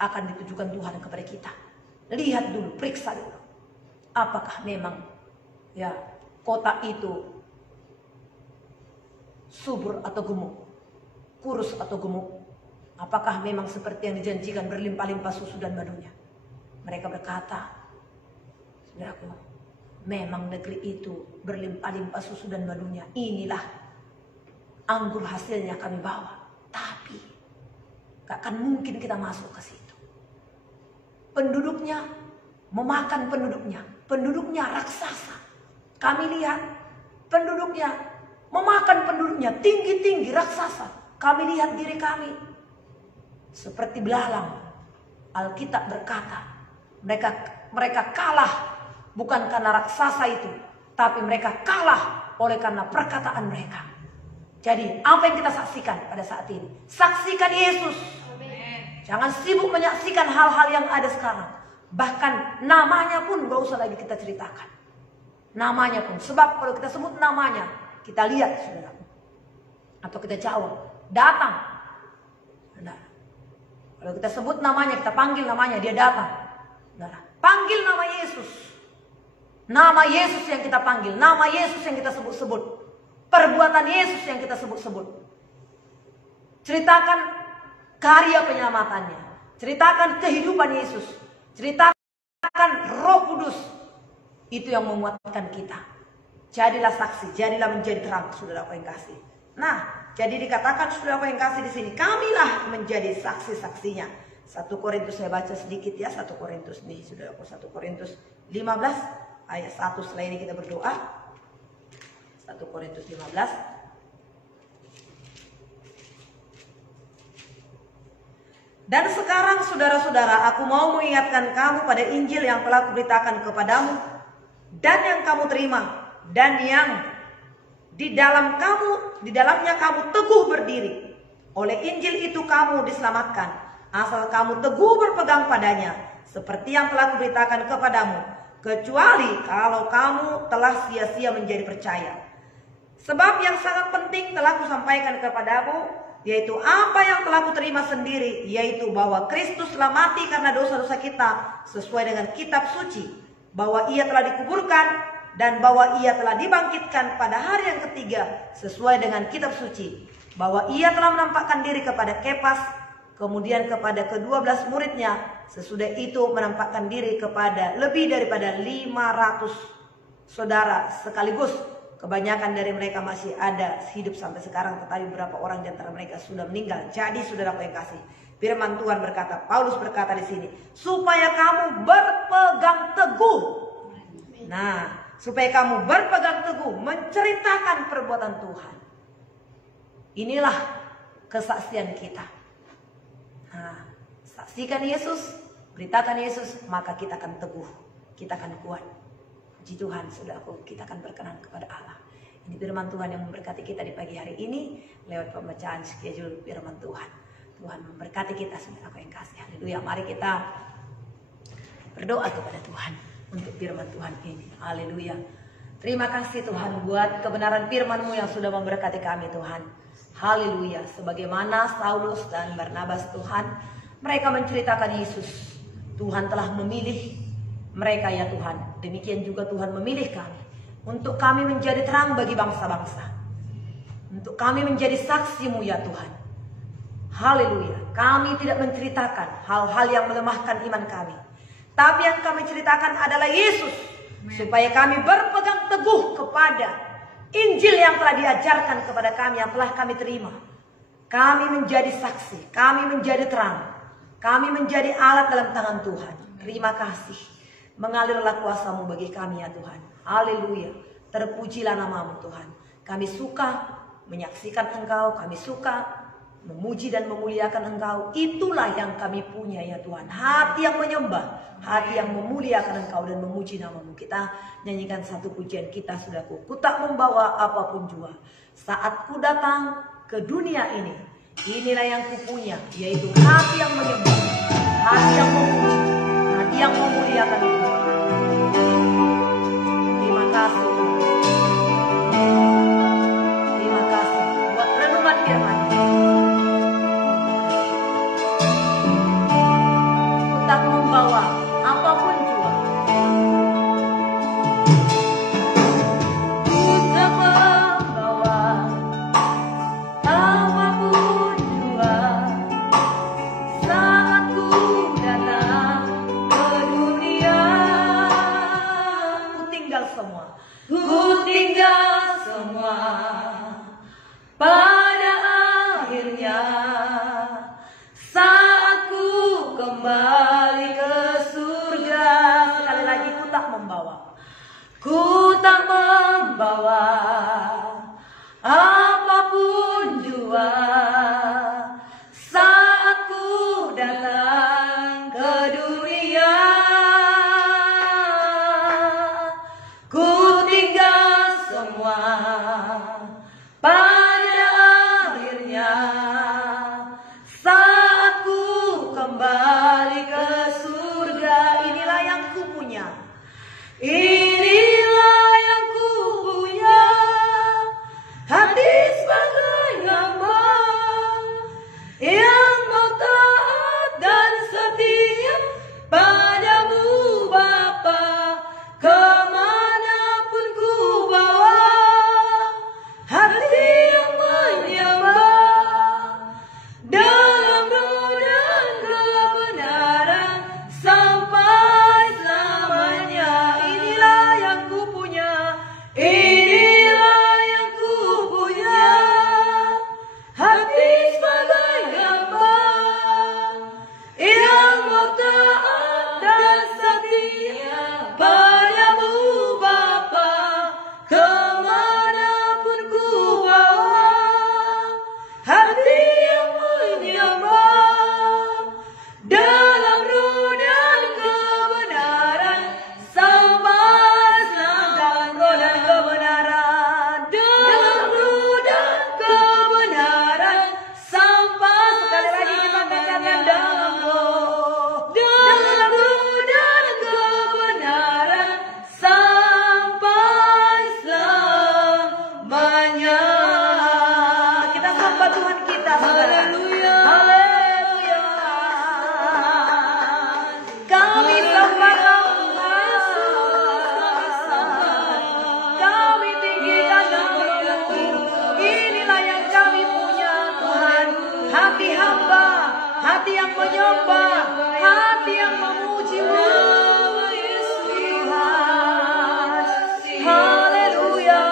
akan ditujukan Tuhan kepada kita. Lihat dulu, periksa dulu, apakah memang ya kota itu subur atau gemuk, kurus atau gemuk. Apakah memang seperti yang dijanjikan berlimpah-limpah susu dan madunya? Mereka berkata, saudaraku, memang negeri itu berlimpah-limpah susu dan madunya. Inilah anggur hasilnya kami bawa. Tapi gak akan mungkin kita masuk ke situ. Penduduknya memakan penduduknya. Penduduknya raksasa. Kami lihat penduduknya memakan penduduknya, tinggi-tinggi raksasa. Kami lihat diri kami seperti belalang. Alkitab berkata, mereka kalah bukan karena raksasa itu, tapi mereka kalah oleh karena perkataan mereka. Jadi apa yang kita saksikan pada saat ini? Saksikan Yesus. Jangan sibuk menyaksikan hal-hal yang ada sekarang. Bahkan namanya pun gak usah lagi kita ceritakan. Namanya pun, sebab kalau kita sebut namanya, kita lihat, saudara, atau kita jawab, datang. Saudara, kalau kita sebut namanya, kita panggil namanya, dia datang. Saudara, panggil nama Yesus. Nama Yesus yang kita panggil, nama Yesus yang kita sebut-sebut, perbuatan Yesus yang kita sebut-sebut. Ceritakan karya penyelamatannya, ceritakan kehidupan Yesus, ceritakan Roh Kudus Itu yang menguatkan kita. Jadilah saksi, jadilah menjadi terang, saudaraku yang kasih. Nah, jadi dikatakan saudaraku yang kasih di sini, kamilah menjadi saksi-saksinya. 1 Korintus saya baca sedikit ya, 1 Korintus nih, saudaraku, 1 Korintus 15 ayat 1. Setelah ini kita berdoa. 1 Korintus 15. Dan sekarang saudara-saudara, aku mau mengingatkan kamu pada Injil yang telah kuberitakan kepadamu dan yang kamu terima dan yang di dalamnya kamu teguh berdiri. Oleh Injil itu kamu diselamatkan, asal kamu teguh berpegang padanya, seperti yang telah kuberitakan kepadamu, kecuali kalau kamu telah sia-sia menjadi percaya. Sebab yang sangat penting telah kusampaikan kepadamu, yaitu apa yang telah kuterima sendiri, yaitu bahwa Kristus telah mati karena dosa-dosa kita sesuai dengan kitab suci, bahwa ia telah dikuburkan dan bahwa ia telah dibangkitkan pada hari yang ketiga sesuai dengan kitab suci, bahwa ia telah menampakkan diri kepada Kefas, kemudian kepada ke-12 muridnya, sesudah itu menampakkan diri kepada lebih daripada 500 saudara sekaligus. Kebanyakan dari mereka masih ada hidup sampai sekarang, tetapi beberapa orang di antara mereka sudah meninggal. Jadi saudaraku yang kasih, firman Tuhan berkata, Paulus berkata di sini, supaya kamu berpegang teguh. Nah, supaya kamu berpegang teguh menceritakan perbuatan Tuhan. Inilah kesaksian kita. Nah, saksikan Yesus, beritakan Yesus, maka kita akan teguh, kita akan kuat. Puji Tuhan, saudaraku, kita akan berkenan kepada Allah. Ini firman Tuhan yang memberkati kita di pagi hari ini lewat pembacaan schedule firman Tuhan. Tuhan memberkati kita, saudaraku yang kasih. Haleluya. Mari kita berdoa kepada Tuhan untuk firman Tuhan ini. Haleluya. Terima kasih Tuhan buat kebenaran firman-Mu yang sudah memberkati kami Tuhan. Haleluya. Sebagaimana Saulus dan Barnabas Tuhan, mereka menceritakan Yesus. Tuhan telah memilih mereka ya Tuhan. Demikian juga Tuhan memilih kami untuk kami menjadi terang bagi bangsa-bangsa, untuk kami menjadi saksi-Mu ya Tuhan. Haleluya. Kami tidak menceritakan hal-hal yang melemahkan iman kami, tapi yang kami ceritakan adalah Yesus, supaya kami berpegang teguh kepada Injil yang telah diajarkan kepada kami, yang telah kami terima. Kami menjadi saksi, kami menjadi terang, kami menjadi alat dalam tangan Tuhan. Terima kasih. Mengalirlah kuasa-Mu bagi kami ya Tuhan. Haleluya. Terpujilah nama-Mu Tuhan. Kami suka menyaksikan Engkau, kami suka memuji dan memuliakan Engkau. Itulah yang kami punya ya Tuhan. Hati yang menyembah, hati yang memuliakan Engkau dan memuji nama-Mu. Kita nyanyikan satu pujian kita, saudaraku. Ku tak membawa apapun jua saat ku datang ke dunia ini. Inilah yang kupunya, yaitu hati yang menyembah, hati yang memuji, hati yang memuliakan Tuhan. Terima kasih. Terima kasih buat renungan firman. Ku tak membawa apapun jua. Ku tak membawa apapun jua saat ku datang ke dunia. Ku tinggal semua. Ku tinggal semua pada akhirnya saat ku kembali ke surga. Sekali lagi, ku tak membawa. Ku tak membawa apapun jua saat ku datang ke dunia. Ku tinggal semua pada akhirnya saat ku kembali ke surga. Inilah yang ku punya. Inilah yang ku punya, hati sebagai hamba yang mau taat dan setia padamu Bapa. Kemanapun ku bawa, hati yang menyembah dalam roh dan kebenaran sampai selamanya. Inilah taat dan setia padamu Bapa, kemanapun ku bawa hati yang menyembah. Dalam roh dan kebenaran sampai dalam roh dan kebenaran, dalam roh dan kebenaran sampai. Sekali lagi kita katakan dalam roh dan kebenaran sampai selamanya. Kita sembah Tuhan kita, saudara. Haleluya. Haleluya. Kami sembah Tuhan. Kami tinggikan nama-Mu. Inilah yang kami punya, Tuhan. Hati hamba, hati yang menyembah, hati yang memuji-Mu, Tuhan. Haleluya.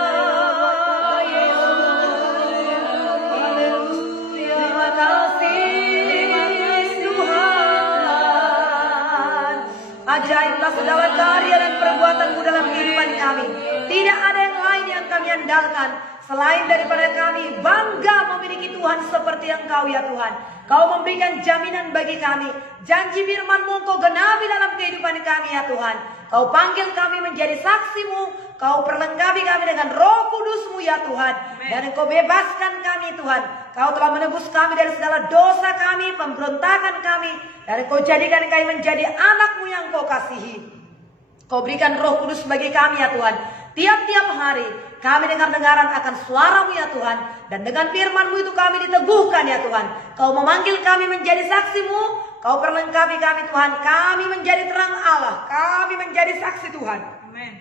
Terima kasih Tuhan. Ajaiblah segala karya dan perbuatan-Mu dalam kehidupan kami. Tidak ada yang lain yang kami andalkan selain daripada kami bangga memiliki Tuhan seperti Engkau ya Tuhan. Kau memberikan jaminan bagi kami. Janji firman-Mu Kau genapi dalam kehidupan kami ya Tuhan. Kau panggil kami menjadi saksi-Mu. Kau perlengkapi kami dengan Roh Kudus-Mu ya Tuhan. Dan Engkau bebaskan kami Tuhan. Kau telah menebus kami dari segala dosa kami, pemberontakan kami. Dan Engkau jadikan kami menjadi anak-Mu yang Kau kasihi. Kau berikan Roh Kudus bagi kami ya Tuhan. Tiap-tiap hari kami dengar-dengaran akan suara-Mu ya Tuhan. Dan dengan firman-Mu itu kami diteguhkan ya Tuhan. Kau memanggil kami menjadi saksi-Mu. Kau perlengkapi kami Tuhan. Kami menjadi terang Allah. Kami menjadi saksi Tuhan. Amin.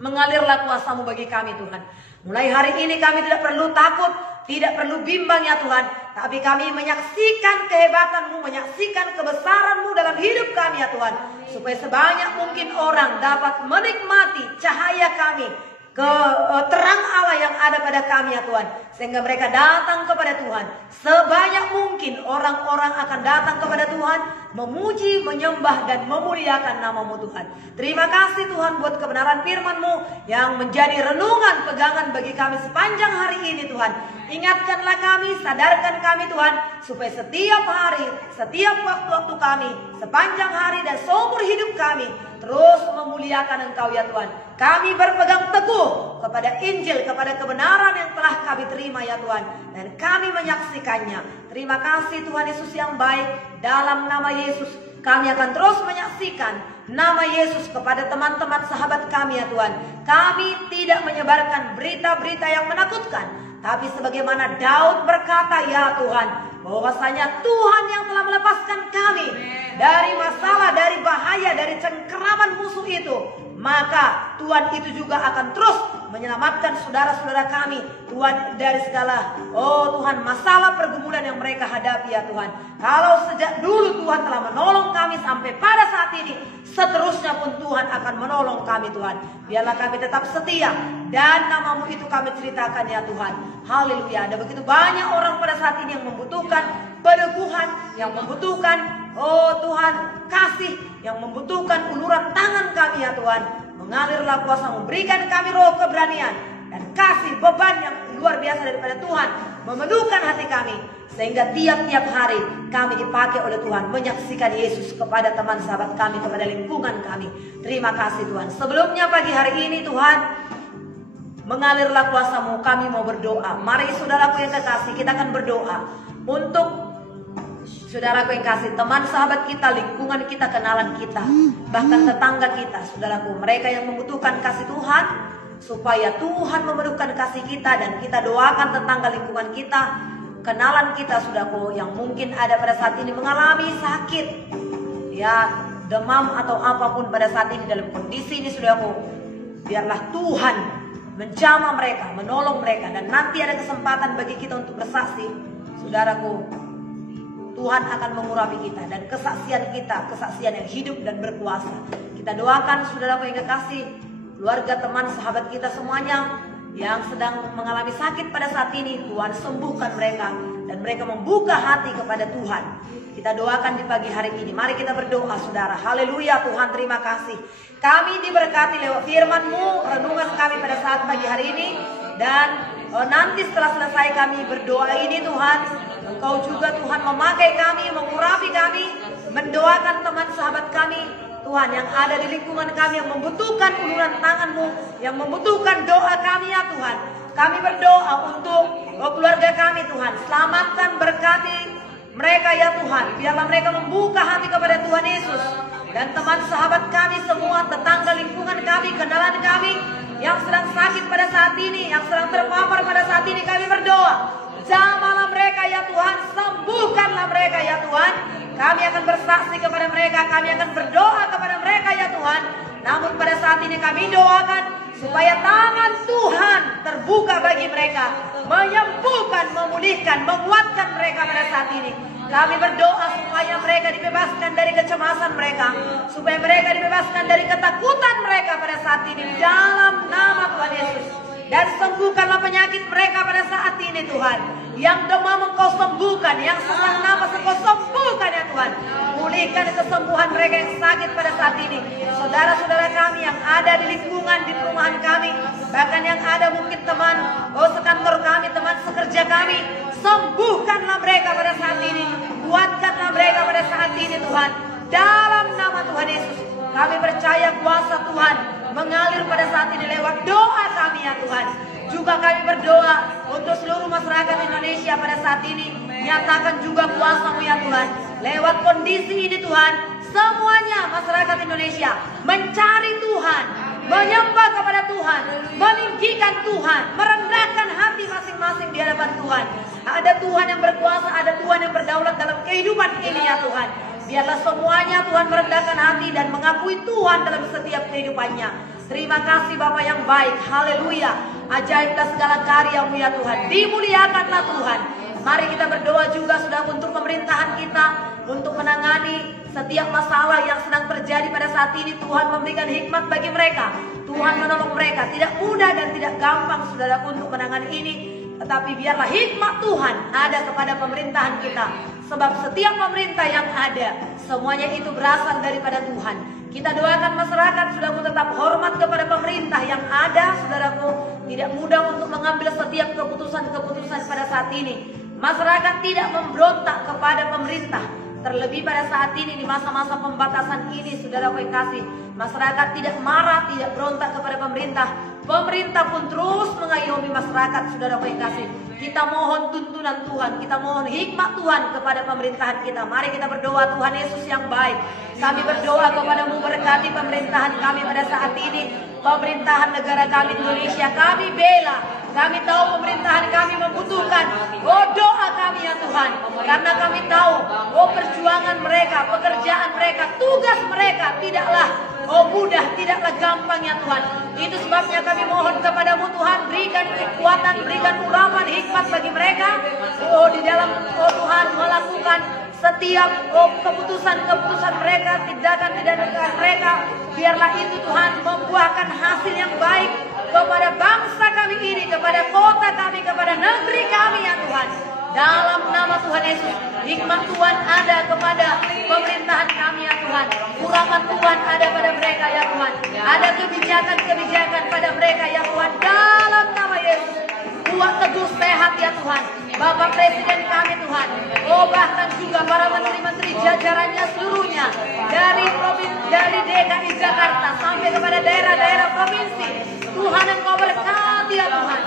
Mengalirlah kuasa-Mu bagi kami Tuhan. Mulai hari ini kami tidak perlu takut, tidak perlu bimbang ya Tuhan. Tapi kami menyaksikan kehebatan-Mu, menyaksikan kebesaran-Mu dalam hidup kami ya Tuhan. Supaya sebanyak mungkin orang dapat menikmati cahaya kami, terang Allah yang ada pada kami ya Tuhan. Sehingga mereka datang kepada Tuhan. Sebanyak mungkin orang-orang akan datang kepada Tuhan, memuji, menyembah dan memuliakan nama-Mu Tuhan. Terima kasih Tuhan buat kebenaran firman-Mu yang menjadi renungan pegangan bagi kami sepanjang hari ini Tuhan. Ingatkanlah kami, sadarkan kami Tuhan, supaya setiap hari, setiap waktu-waktu kami, sepanjang hari dan seumur hidup kami terus memuliakan Engkau ya Tuhan. Kami berpegang teguh kepada Injil, kepada kebenaran yang telah kami terima ya Tuhan. Dan kami menyaksikannya. Terima kasih Tuhan Yesus yang baik. Dalam nama Yesus kami akan terus menyaksikan nama Yesus kepada teman-teman sahabat kami ya Tuhan. Kami tidak menyebarkan berita-berita yang menakutkan. Tapi sebagaimana Daud berkata ya Tuhan, bahwasanya Tuhan yang telah melepaskan kami dari masalah, dari bahaya, dari cengkeraman musuh itu. Maka Tuhan itu juga akan terus menyelamatkan saudara-saudara kami Tuhan dari segala Tuhan masalah pergumulan yang mereka hadapi ya Tuhan. Kalau sejak dulu Tuhan telah menolong kami sampai pada saat ini, seterusnya pun Tuhan akan menolong kami Tuhan. Biarlah kami tetap setia dan nama-Mu itu kami ceritakan ya Tuhan. Haleluya. Ada begitu banyak orang pada saat ini yang membutuhkan peneguhan, yang membutuhkan Tuhan kasih, yang membutuhkan uluran tangan kami ya Tuhan. Mengalirlah kuasa-Mu, berikan kami roh keberanian dan kasih beban yang luar biasa daripada Tuhan, memenuhkan hati kami, sehingga tiap-tiap hari kami dipakai oleh Tuhan menyaksikan Yesus kepada teman sahabat kami, kepada lingkungan kami. Terima kasih Tuhan. Sebelumnya pagi hari ini Tuhan, mengalirlah kuasa-Mu, kami mau berdoa. Mari saudaraku yang kekasih, kita akan berdoa untuk saudaraku yang kasih, teman sahabat kita, lingkungan kita, kenalan kita, bahkan tetangga kita, saudaraku, mereka yang membutuhkan kasih Tuhan, supaya Tuhan memenuhkan kasih kita. Dan kita doakan tetangga lingkungan kita, kenalan kita, saudaraku, yang mungkin ada pada saat ini mengalami sakit, ya, demam atau apapun pada saat ini dalam kondisi ini, saudaraku. Biarlah Tuhan menjamah mereka, menolong mereka, dan nanti ada kesempatan bagi kita untuk bersaksi, saudaraku. Tuhan akan mengurapi kita, dan kesaksian kita, kesaksian yang hidup dan berkuasa. Kita doakan saudaraku yang kekasih, keluarga, teman, sahabat kita semuanya yang sedang mengalami sakit pada saat ini, Tuhan sembuhkan mereka dan mereka membuka hati kepada Tuhan. Kita doakan di pagi hari ini. Mari kita berdoa saudara. Haleluya Tuhan, terima kasih. Kami diberkati lewat firman-Mu, renungan kami pada saat pagi hari ini. Dan nanti setelah selesai kami berdoa ini Tuhan, Engkau juga Tuhan memakai kami, mengurapi kami, mendoakan teman sahabat kami Tuhan yang ada di lingkungan kami, yang membutuhkan uluran tangan-Mu, yang membutuhkan doa kami ya Tuhan. Kami berdoa untuk keluarga kami Tuhan. Selamatkan, berkati mereka ya Tuhan. Biarlah mereka membuka hati kepada Tuhan Yesus. Dan teman sahabat kami semua, tetangga lingkungan kami, kenalan kami yang sedang sakit pada saat ini, yang sedang terpapar pada saat ini, kami berdoa. Jamahlah mereka ya Tuhan, sembuhkanlah mereka ya Tuhan. Kami akan bersaksi kepada mereka, kami akan berdoa kepada mereka ya Tuhan. Namun pada saat ini kami doakan supaya tangan Tuhan terbuka bagi mereka, menyembuhkan, memulihkan, menguatkan mereka pada saat ini. Kami berdoa supaya mereka dibebaskan dari kecemasan mereka, supaya mereka dibebaskan dari ketakutan mereka pada saat ini dalam nama Tuhan Yesus. Dan sembuhkanlah penyakit mereka pada saat ini Tuhan. Yang demam Engkau sembuhkan, yang sesak napas Engkau sembuhkan ya Tuhan. Pulihkan kesembuhan mereka yang sakit pada saat ini. Saudara-saudara kami yang ada di lingkungan, di perumahan kami, bahkan yang ada mungkin teman sekantor kami, teman sekerja kami, sembuhkanlah mereka pada saat ini. Kuatkanlah mereka pada saat ini Tuhan. Dalam nama Tuhan Yesus, kami percaya kuasa Tuhan mengalir pada saat ini lewat doa kami ya Tuhan. Juga kami berdoa untuk seluruh masyarakat Indonesia pada saat ini. Nyatakan juga kuasa-Mu ya Tuhan. Lewat kondisi ini Tuhan, semuanya masyarakat Indonesia mencari Tuhan, menyembah kepada Tuhan, meninggikan Tuhan, merendahkan hati masing-masing di hadapan Tuhan. Ada Tuhan yang berkuasa, ada Tuhan yang berdaulat dalam kehidupan ini ya Tuhan. Biarlah semuanya Tuhan merendahkan hati dan mengakui Tuhan dalam setiap kehidupannya. Terima kasih Bapa yang baik. Haleluya. Ajaiblah segala karya-Mu ya Tuhan. Dimuliakanlah Tuhan. Mari kita berdoa juga sudah untuk pemerintahan kita, untuk menangani setiap masalah yang sedang terjadi pada saat ini. Tuhan memberikan hikmat bagi mereka. Tuhan menolong mereka. Tidak mudah dan tidak gampang saudara untuk menangani ini. Tetapi biarlah hikmat Tuhan ada kepada pemerintahan kita. Sebab setiap pemerintah yang ada, semuanya itu berasal daripada Tuhan. Kita doakan masyarakat, saudaraku, tetap hormat kepada pemerintah yang ada, saudaraku. Tidak mudah untuk mengambil setiap keputusan-keputusan pada saat ini. Masyarakat tidak memberontak kepada pemerintah. Terlebih pada saat ini, di masa-masa pembatasan ini, saudaraku yang kasih. Masyarakat tidak marah, tidak berontak kepada pemerintah. Pemerintah pun terus mengayomi masyarakat, saudaraku yang kasih. Kita mohon tuntunan Tuhan, kita mohon hikmat Tuhan kepada pemerintahan kita. Mari kita berdoa, Tuhan Yesus yang baik. Kami berdoa kepada-Mu, berkati pemerintahan kami pada saat ini. Pemerintahan negara kami Indonesia, kami bela. Kami tahu pemerintahan kami membutuhkan doa kami ya Tuhan. Karena kami tahu perjuangan mereka, pekerjaan mereka, tugas mereka tidaklah mudah, tidaklah gampang ya Tuhan. Itu sebabnya kami mohon kepada-Mu Tuhan, berikan kekuatan, berikan urapan hikmat bagi mereka. Di dalam Tuhan melakukan setiap keputusan-keputusan mereka, tindakan-tindakan mereka. Biarlah itu Tuhan membuahkan hasil yang baik kepada bangsa kami ini, kepada kota kami, kepada negeri kami ya Tuhan. Dalam nama Tuhan Yesus, hikmat Tuhan ada kepada pemerintahan kami ya Tuhan. Urapan Tuhan ada pada mereka ya Tuhan. Ada kebijakan-kebijakan pada mereka ya Tuhan. Dalam nama Yesus, buat teguh sehat ya Tuhan. Bapak Presiden kami Tuhan. Bahkan juga para menteri-menteri jajarannya seluruhnya. Dari DKI Jakarta sampai kepada daerah-daerah provinsi. Tuhan Engkau berkati ya Tuhan.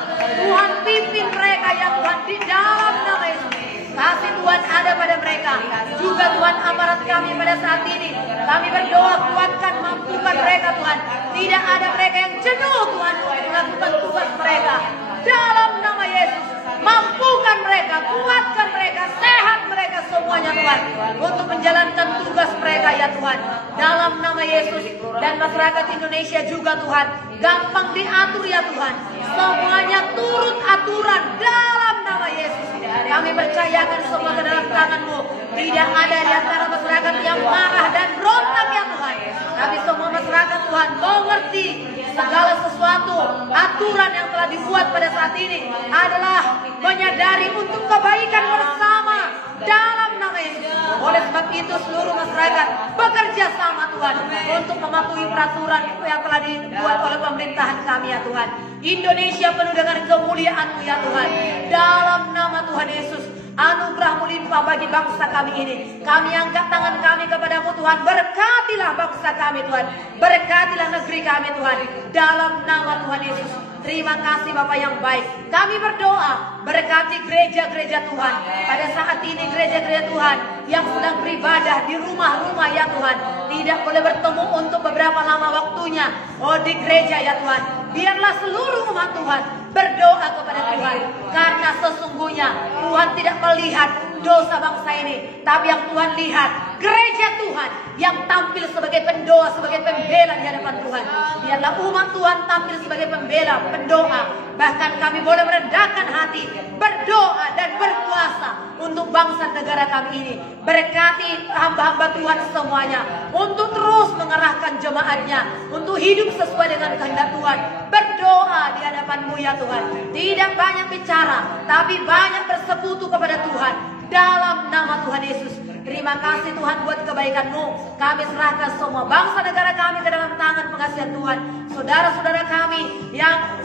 Tuhan pimpin mereka ya Tuhan di dalam nama Yesus. Kasih Tuhan ada pada mereka. Juga Tuhan aparat kami pada saat ini. Kami berdoa kuatkan, mampukan mereka Tuhan. Tidak ada mereka yang jenuh Tuhan untuk melakukan tugas mereka. Dalam nama Yesus, mampukan mereka, kuatkan mereka, sehat mereka semuanya Tuhan. Untuk menjalankan tugas mereka ya Tuhan. Dalam nama Yesus. Dan masyarakat Indonesia juga Tuhan. Gampang diatur ya Tuhan. Semuanya turut aturan dalam nama Yesus. Kami percayakan semua ke dalam tangan-Mu. Tidak ada di antara masyarakat yang marah dan berontak ya Tuhan. Kami semua masyarakat Tuhan mengerti segala sesuatu aturan yang telah dibuat pada saat ini adalah menyadari untuk kebaikan bersama dalam nama Yesus. Oleh sebab itu seluruh masyarakat bekerja sama Tuhan untuk mematuhi peraturan yang telah dibuat oleh pemerintahan kami ya Tuhan. Indonesia penuh dengan kemuliaan-Mu ya Tuhan. Dalam nama Tuhan Yesus, anugerah-Mu limpah bagi bangsa kami ini. Kami angkat tangan kami kepada-Mu Tuhan. Berkatilah bangsa kami Tuhan. Berkatilah negeri kami Tuhan. Dalam nama Tuhan Yesus. Terima kasih Bapak yang baik. Kami berdoa, berkati gereja-gereja Tuhan. Pada saat ini gereja-gereja Tuhan yang sedang beribadah di rumah-rumah ya Tuhan, tidak boleh bertemu untuk beberapa lama waktunya. Oh, di gereja ya Tuhan. Biarlah seluruh umat Tuhan berdoa kepada Tuhan. Karena sesungguhnya Tuhan tidak melihat dosa bangsa ini, tapi yang Tuhan lihat gereja Tuhan yang tampil sebagai pendoa, sebagai pembela di hadapan Tuhan. Biarlah umat Tuhan tampil sebagai pembela, pendoa. Bahkan kami boleh merendahkan hati, berdoa dan berpuasa untuk bangsa negara kami ini. Berkati hamba-hamba Tuhan semuanya untuk terus mengerahkan jemaatnya untuk hidup sesuai dengan kehendak Tuhan. Berdoa di hadapan-Mu ya Tuhan. Tidak banyak bicara, tapi banyak bersekutu kepada Tuhan. Dalam nama Tuhan Yesus. Terima kasih Tuhan buat kebaikan-Mu. Kami serahkan semua bangsa negara kami ke dalam tangan pengasihan Tuhan. Saudara-saudara kami yang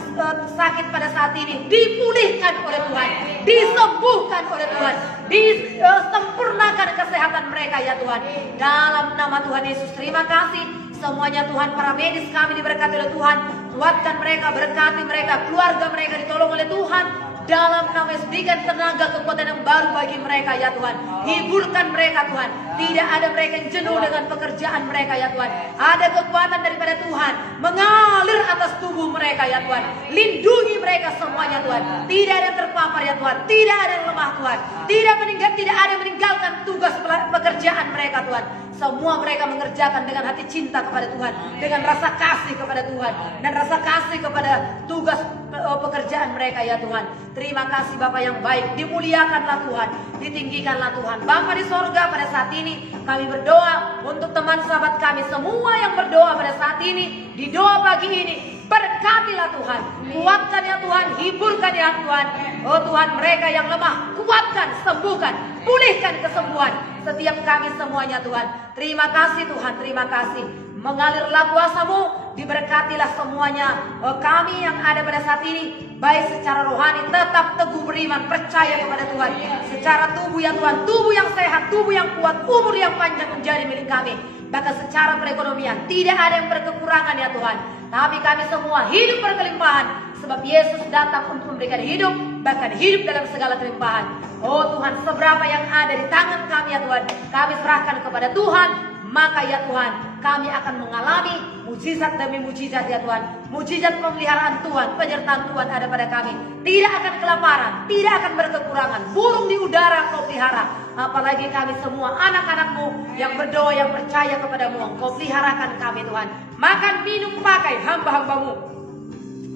sakit pada saat ini dipulihkan oleh Tuhan, disembuhkan oleh Tuhan, disempurnakan kesehatan mereka ya Tuhan. Dalam nama Tuhan Yesus. Terima kasih semuanya Tuhan. Para medis kami diberkati oleh Tuhan. Kuatkan mereka, berkati mereka, keluarga mereka ditolong oleh Tuhan. Dalam nama Yesus, berikan tenaga kekuatan yang baru bagi mereka ya Tuhan. Hiburkan mereka Tuhan. Tidak ada mereka yang jenuh dengan pekerjaan mereka ya Tuhan. Ada kekuatan daripada Tuhan mengalir atas tubuh mereka ya Tuhan. Lindungi mereka semuanya Tuhan. Tidak ada yang terpapar ya Tuhan. Tidak ada yang lemah Tuhan. Tidak ada yang meninggalkan tugas pekerjaan mereka Tuhan. Semua mereka mengerjakan dengan hati cinta kepada Tuhan, dengan rasa kasih kepada Tuhan, dan rasa kasih kepada tugas pekerjaan mereka ya Tuhan. Terima kasih Bapak yang baik. Dimuliakanlah Tuhan, ditinggikanlah Tuhan. Bapa di sorga, pada saat ini kami berdoa untuk teman sahabat kami semua yang berdoa pada saat ini, di doa pagi ini. Berkatilah Tuhan, kuatkan ya Tuhan, hiburkan ya Tuhan. Oh Tuhan, mereka yang lemah, kuatkan, sembuhkan, pulihkan kesembuhan setiap kami semuanya Tuhan. Terima kasih Tuhan, terima kasih. Mengalirlah kuasa-Mu, diberkatilah semuanya. Kami yang ada pada saat ini, baik secara rohani tetap teguh beriman, percaya kepada Tuhan. Secara tubuh ya Tuhan, tubuh yang sehat, tubuh yang kuat, umur yang panjang menjadi milik kami. Bahkan secara perekonomian tidak ada yang berkekurangan ya Tuhan. Tapi kami semua hidup berkelimpahan. Sebab Yesus datang untuk memberikan hidup, bahkan hidup dalam segala kelimpahan. Oh Tuhan, seberapa yang ada di tangan kami ya Tuhan, kami serahkan kepada Tuhan. Maka ya Tuhan, kami akan mengalami mujizat demi mujizat ya Tuhan. Mujizat pemeliharaan Tuhan, penyertaan Tuhan ada pada kami. Tidak akan kelaparan, tidak akan berkekurangan. Burung di udara Kau pelihara. Apalagi kami semua anak-anak-Mu yang berdoa, yang percaya kepada-Mu. Kau peliharakan kami Tuhan. Makan, minum, pakai hamba-hamba-Mu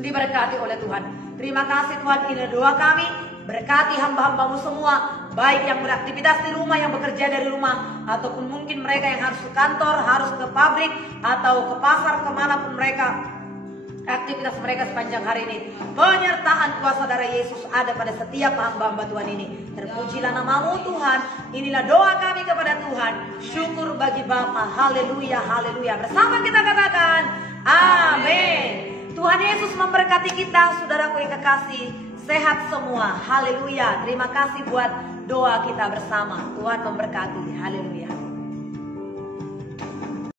diberkati oleh Tuhan. Terima kasih Tuhan, ini doa kami. Berkati hamba-hamba-Mu semua, baik yang beraktivitas di rumah, yang bekerja dari rumah, ataupun mungkin mereka yang harus ke kantor, harus ke pabrik, atau ke pasar, kemanapun mereka aktivitas mereka sepanjang hari ini. Penyertaan kuasa darah Yesus ada pada setiap hamba-hamba Tuhan ini. Terpujilah nama-Mu Tuhan. Inilah doa kami kepada Tuhan. Syukur bagi Bapa. Haleluya, haleluya. Bersama kita katakan amin. Tuhan Yesus memberkati kita, saudaraku yang kekasih. Sehat semua. Haleluya. Terima kasih buat doa kita bersama. Tuhan memberkati. Haleluya.